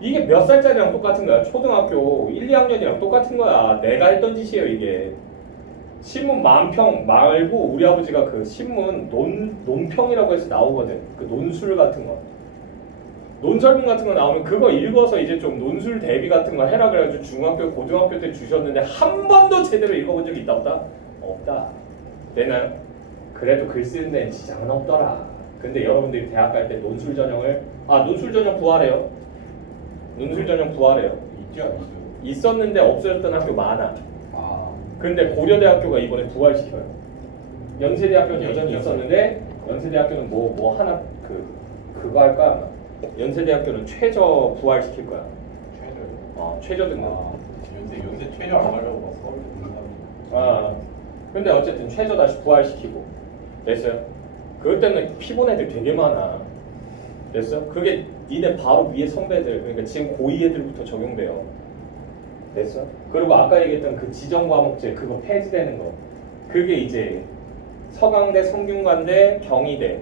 이게 몇 살짜리랑 똑같은 거야. 초등학교 1, 2학년이랑 똑같은 거야. 내가 했던 짓이에요 이게. 신문 만평 말고 우리 아버지가 그 신문 논평이라고 해서 나오거든. 그 논술 같은 거. 논설문 같은 거 나오면 그거 읽어서 이제 좀 논술 대비 같은 거 해라 그래가지고 중학교, 고등학교 때 주셨는데 한 번도 제대로 읽어본 적이 있다 없다? 없다. 되나요? 그래도 글 쓰는 데는 지장은 없더라. 근데 여러분들이 대학 갈 때 논술 전형을 논술 전형 부활해요. 논술 전형 부활해요. 있지 않았어요? 있었는데 없어졌던 학교 많아. 아. 근데 고려대학교가 이번에 부활시켜요. 연세대학교는 여전히 있었는데 연세대학교는 뭐 하나 그거 할까 아마. 연세대학교는 최저 부활시킬 거야. 최저요? 최저 등급. 연세 최저 안 가려고 막 서울 공부하는 거. 근데 어쨌든 최저 다시 부활시키고 됐어요. 그것 때문에 피곤 애들 되게 많아. 됐어? 그게 니네 바로 위에 선배들, 그러니까 지금 고2 애들부터 적용돼요. 됐어? 그리고 아까 얘기했던 그 지정과목제 그거 폐지되는 거, 그게 이제 서강대, 성균관대, 경희대,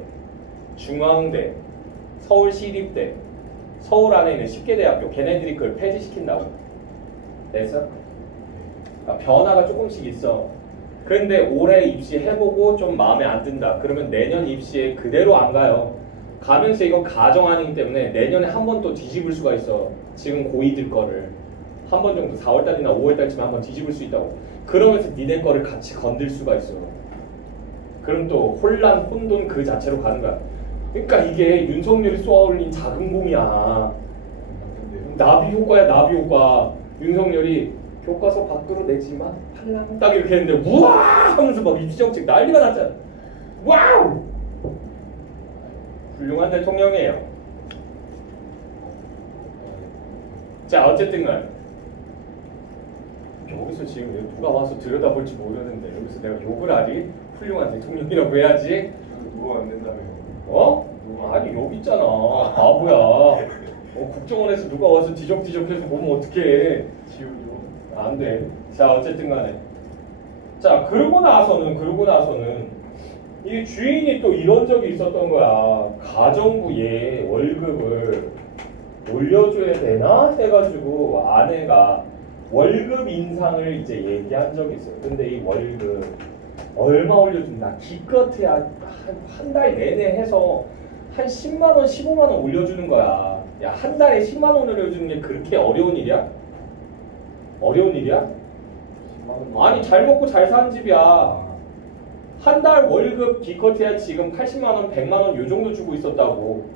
중앙대, 서울시립대, 서울 안에 있는 10개 대학교, 걔네들이 그걸 폐지시킨다고. 됐어? 그러니까 변화가 조금씩 있어. 근데 올해 입시해보고 좀 마음에 안 든다. 그러면 내년 입시에 그대로 안 가요. 가면서 이건 가정안이기 때문에 내년에 한 번 또 뒤집을 수가 있어. 지금 고2들 거를 한 번 정도 4월달이나 5월달쯤에 한 번 뒤집을 수 있다고. 그러면서 니네 거를 같이 건들 수가 있어. 그럼 또 혼란, 혼돈 그 자체로 가는 거야. 그러니까 이게 윤석열이 쏘아올린 작은 공이야. 나비 효과야, 나비 효과. 윤석열이 교과서 밖으로 내지 마. 팔랑 딱 이렇게 했는데 우와 하면서 막 입시정책 난리가 났잖아. 와우! 훌륭한 대통령이에요. 자, 어쨌든 간 여기서 지금 누가 와서 들여다볼지 모르는데 여기서 내가 욕을 하지? 훌륭한 대통령이라고 해야지? 누가 안 된다며. 아니 여기 있잖아. 바보야. 국정원에서 누가 와서 뒤적뒤적해서 보면 어떡해. 지우죠. 안 돼. 자, 어쨌든 간에 자, 그러고 나서는 이 주인이 또 이런 적이 있었던 거야. 가정부에 월급을 올려줘야 되나 해가지고 아내가 월급 인상을 이제 얘기한 적이 있어요. 근데 이 월급 얼마 올려준다? 기껏해야 한 달 내내 해서 한 10만 원, 15만 원 올려주는 거야. 야, 한 달에 10만 원 올려주는 게 그렇게 어려운 일이야? 어려운 일이야? 아니, 잘 먹고 잘 사는 집이야. 한 달 월급 기껏해야 지금 80만 원, 100만 원 요 정도 주고 있었다고.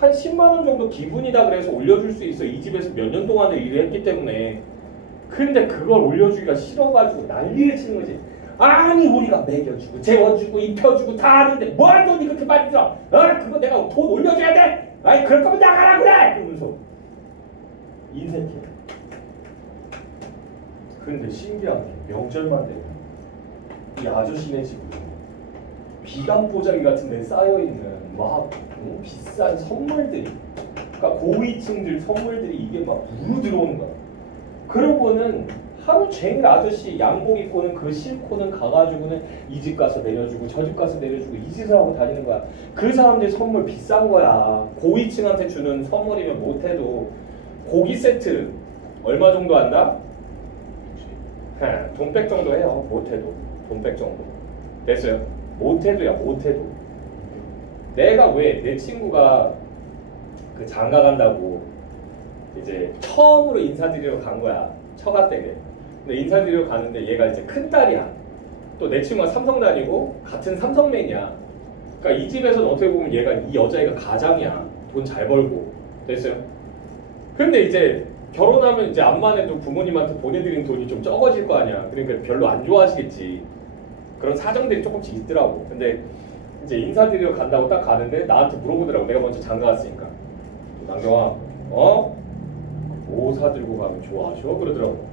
한 10만 원 정도 기분이다 그래서 올려줄 수 있어. 이 집에서 몇 년 동안을 일을 했기 때문에. 근데 그걸 올려주기가 싫어가지고 난리를 치는 거지. 아니, 우리가 먹여주고 재워주고 입혀주고 다 하는데 뭐할 돈이 그렇게 많이 들어? 그거 내가 돈 올려줘야 돼? 아니, 그럴 거면 나가라 그래! 그러면서 인센티브. 근데 신기한 게 명절만 되면 이 아저씨네 집으로 비단 보자기 같은 데 쌓여있는 막 비싼 선물들이, 그러니까 고위층들 선물들이 이게 막 무르 들어오는 거야. 그러고는 하루 종일 아저씨 양복 입고는 그 싣고는 가가지고는 이 집 가서 내려주고 저 집 가서 내려주고 이 짓을 하고 다니는 거야. 그 사람들 선물 비싼 거야. 고위층한테 주는 선물이면 못해도 고기 세트 얼마 정도 한다? 돈백 정도 해요. 못해도 돈백 정도. 됐어요? 못해도야, 못해도. 내가 왜 내 친구가 그 장가 간다고 이제 처음으로 인사드리러 간 거야. 처가댁에. 근데 인사드리러 가는데 얘가 이제 큰 딸이야. 또 내 친구가 삼성 다니고 같은 삼성맨이야. 그러니까 이 집에서는 어떻게 보면 얘가 이 여자애가 가장이야. 돈 잘 벌고. 됐어요? 근데 이제 결혼하면 이제 암만 해도 부모님한테 보내드린 돈이 좀 적어질 거 아니야. 그러니까 별로 안 좋아하시겠지. 그런 사정들이 조금씩 있더라고. 근데 이제 인사드리러 간다고 딱 가는데 나한테 물어보더라고. 내가 먼저 장가 갔으니까. 남경아, 뭐 사들고 가면 좋아하셔? 그러더라고.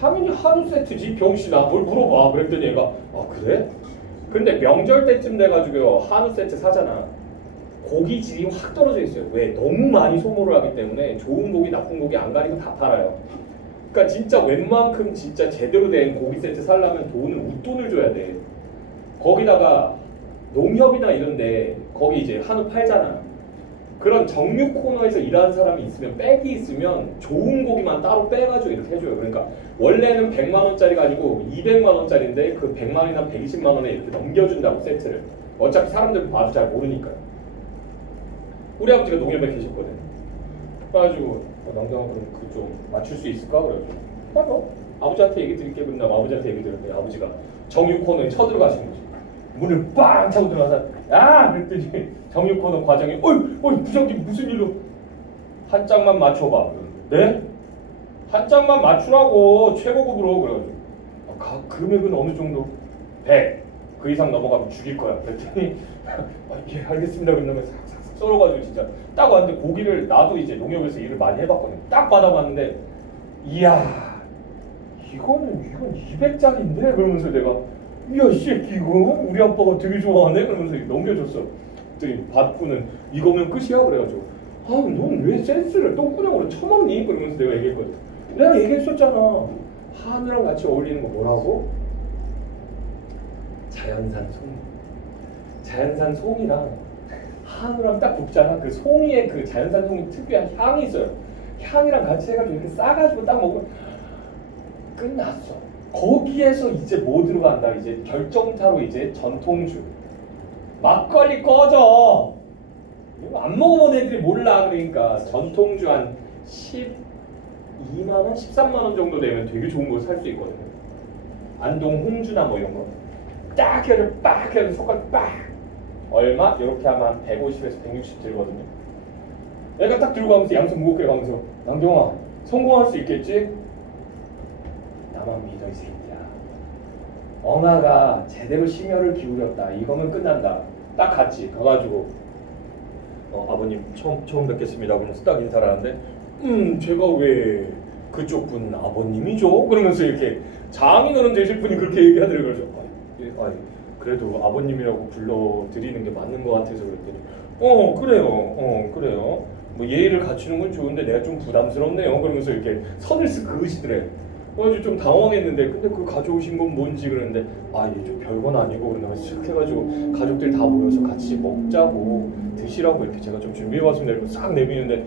당연히 한우 세트지, 병신아. 뭘 물어봐. 그랬더니 얘가, 그래? 근데 명절 때쯤 돼가지고 한우 세트 사잖아. 고기 질이 확 떨어져 있어요. 왜? 너무 많이 소모를 하기 때문에 좋은 고기, 나쁜 고기 안 가리고 다 팔아요. 그러니까 진짜 웬만큼 진짜 제대로 된 고기 세트 살려면 돈을 웃돈을 줘야 돼. 거기다가 농협이나 이런데 거기 이제 한우 팔잖아. 그런 정육 코너에서 일하는 사람이 있으면 백이 있으면 좋은 고기만 따로 빼가지고 이렇게 해줘요. 그러니까 원래는 100만 원짜리가 아니고 200만 원짜리인데 그 100만 원이나 120만 원에 이렇게 넘겨준다고 세트를. 어차피 사람들 봐도 잘 모르니까요. 우리 아버지가 농협에 계셨거든. 그래가지고 남경아 그럼 그 좀 맞출 수 있을까? 그래가지고 아버지한테 얘기 드릴게. 그러면 아버지한테 얘기 들었더니 아버지가 정육 코너에 쳐들어가신 거지. 문을 빵 차고 들어가서 야! 그랬더니 정육 코너 과장이 어이 부장님 무슨 일로 한 짝만 맞춰봐. 네? 한 짝만 맞추라고 최고급으로. 그래가지고 금액은 어느 정도? 100. 그 이상 넘어가면 죽일 거야. 그랬더니 예 알겠습니다. 그러면 싹싹 썰어가지고 진짜 딱 왔는데 고기를 나도 이제 농협에서 일을 많이 해봤거든. 딱 받아봤는데 이야 이건 200짜리인데? 그러면서 내가 이야 이 새끼 이거 우리 아빠가 되게 좋아하네? 그러면서 넘겨줬어. 그랬더니 받고는 이거면 끝이야? 그래가지고 넌 왜 센스를 똥구녕으로 쳐먹니? 그러면서 내가 얘기했거든. 내가 얘기했었잖아. 한우랑 같이 어울리는 거 뭐라고? 자연산 송. 자연산 송이랑 한우랑 딱 굽잖아. 그 송이의 그 자연산 송이 특유한 향이 있어요. 향이랑 같이 해가지고 이렇게 싸가지고 딱 먹으면 끝났어. 거기에서 이제 뭐 들어간다? 이제 결정타로 이제 전통주. 막걸리 꺼져. 이거 안 먹어본 애들이 몰라. 그러니까 전통주 한 12만 원, 13만 원 정도 되면 되게 좋은 걸 살 수 있거든요. 안동 홍주나 뭐 이런 거. 딱 해가지고 빡 해가지고 손가락 빡. 얼마? 이렇게 하면 한 150에서 160 들거든요. 애가 딱 들고 가면서 양손 무겁게 가면서 남경아 성공할 수 있겠지? 나만 믿어 이 새끼야. 엄마가 제대로 심혈을 기울였다. 이거면 끝난다. 딱 갔지. 가가지고 아버님 처음 뵙겠습니다. 그러면서 딱 인사를 하는데 제가 왜 그쪽 분 아버님이죠? 그러면서 이렇게 장인어른 되실 분이 그렇게 얘기하더라고요. 그래도 아버님이라고 불러드리는 게 맞는 것 같아서 그랬더니 그래요. 뭐 예의를 갖추는 건 좋은데 내가 좀 부담스럽네요. 그러면서 이렇게 선을 쓱 그으시더래. 그래서 좀 당황했는데 근데 그 가져오신 건 뭔지 그랬는데 이게 좀 별건 아니고 그러면 쓱 해가지고 가족들 다 모여서 같이 먹자고 드시라고 이렇게 제가 좀 준비해봤습니다. 이러고 싹 내미는데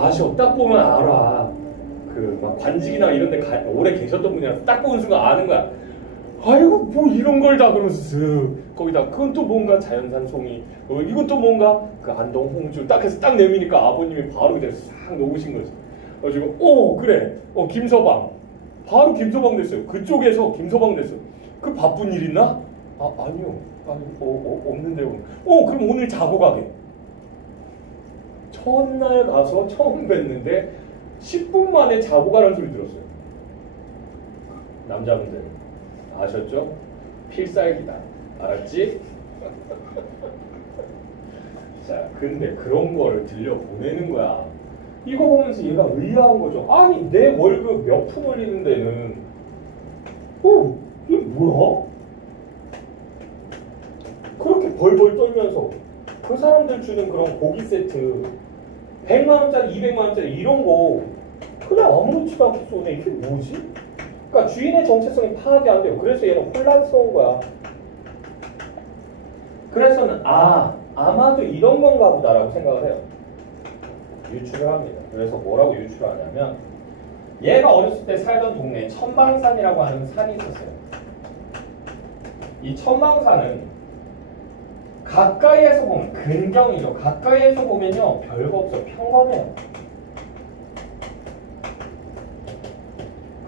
아쉬워. 딱 보면 알아. 그 막 관직이나 이런 데 오래 계셨던 분이라서 딱 보는 순간 아는 거야. 아이고 뭐 이런 걸 다 그러면서 거기다 그건 또 뭔가 자연산 송이 이건 또 뭔가 그 안동 홍주 딱 해서 딱 내미니까 아버님이 바로 그대로 싹 놓으신 거지. 그래가지고 그래 김서방 바로 김서방 됐어요. 그쪽에서 김서방 됐어. 그 바쁜 일 있나? 아니요. 없는데요. 그럼 오늘 자고 가게. 첫날 가서 처음 뵀는데 10분 만에 자고 가라는 소리 들었어요. 남자분들 아셨죠? 필살기다. 알았지? 자, 근데 그런 거를 들려 보내는 거야. 이거 보면서 얘가 의아한 거죠. 아니 내 월급 몇 푼 올리는 데는 이게 뭐야? 그렇게 벌벌 떨면서 그 사람들 주는 그런 고기 세트 100만원짜리 200만원짜리 이런 거 그냥 아무렇지도 않게 쏘네. 이게 뭐지? 그러니까 주인의 정체성이 파악이 안 돼요. 그래서 얘는 혼란스러운 거야. 그래서는 아마도 이런 건가 보다라고 생각을 해요. 유추를 합니다. 그래서 뭐라고 유추하냐면 얘가 어렸을 때 살던 동네에 천방산이라고 하는 산이 있었어요. 이 천방산은 가까이에서 보면 근경이죠. 가까이에서 보면요 별거 없어. 평범해요.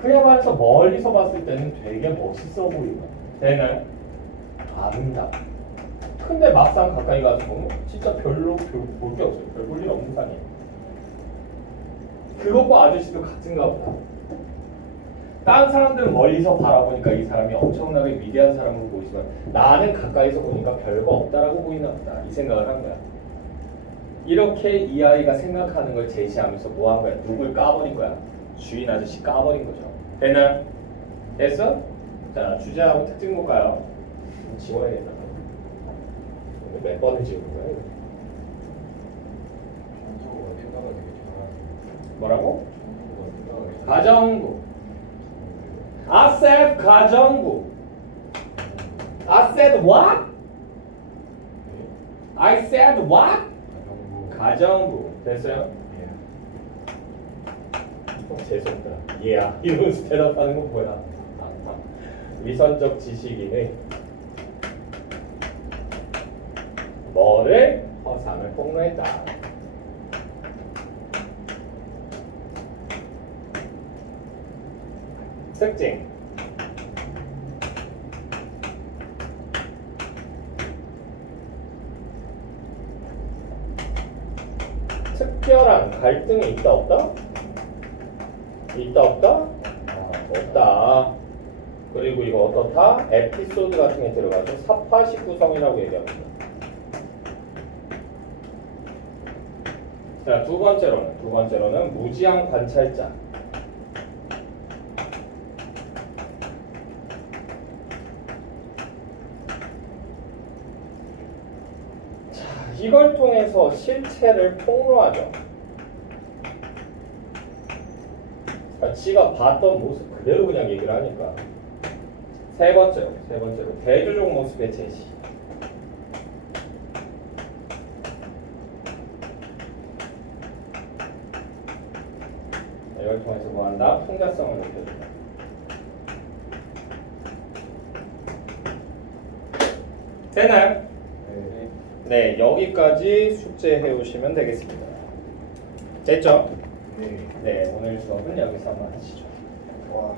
그에 반해서 멀리서 봤을 때는 되게 멋있어 보이고 되나요? 아름다워. 근데 막상 가까이 가서 보면 진짜 별로 볼 게 없어요. 별 볼 일 없는 산이에요. 그것과 아저씨도 같은가 보다. 다른 사람들은 멀리서 바라보니까 이 사람이 엄청나게 위대한 사람으로 보이지만 나는 가까이서 보니까 별거 없다라고 보이나 보다. 이 생각을 한 거야. 이렇게 이 아이가 생각하는 걸 제시하면서 뭐 한 거야? 누굴 까버린 거야? 주인 아저씨 까버린 거죠. 되나요? 됐어? 자, 주제하고 특징 볼까요? 지워야겠다. 몇 번을 지우는 거야? 이거? 정서가 생각을 되게 잘하는. 뭐라고? 정서가 생각을 가정부. I said 가정부. I said what? I said what? 가정부. 됐어요? 재수없다. 얘야. 이러면서 대답하는 건 뭐야? 위선적 지식인의 뭐를? 허상을 폭로했다. 특징. 특별한 갈등이 있다 없다? 있다 없다? 없다. 그리고 이거 어떻다? 에피소드 같은 게 들어가죠. 사파식 구성이라고 얘기합니다. 자, 두 번째로는 무지한 관찰자. 자, 이걸 통해서 실체를 폭로하죠. 그러니까 지가 봤던 모습 그대로 그냥 얘기를 하니까. 세 번째로 대조적 모습의 제시. 이걸 통해서 뭐한다? 풍자성을 높여준다. 되나요? 네, 여기까지 숙제해 오시면 되겠습니다. 됐죠? 네, 오늘 수업은 여기서 마치죠. 와.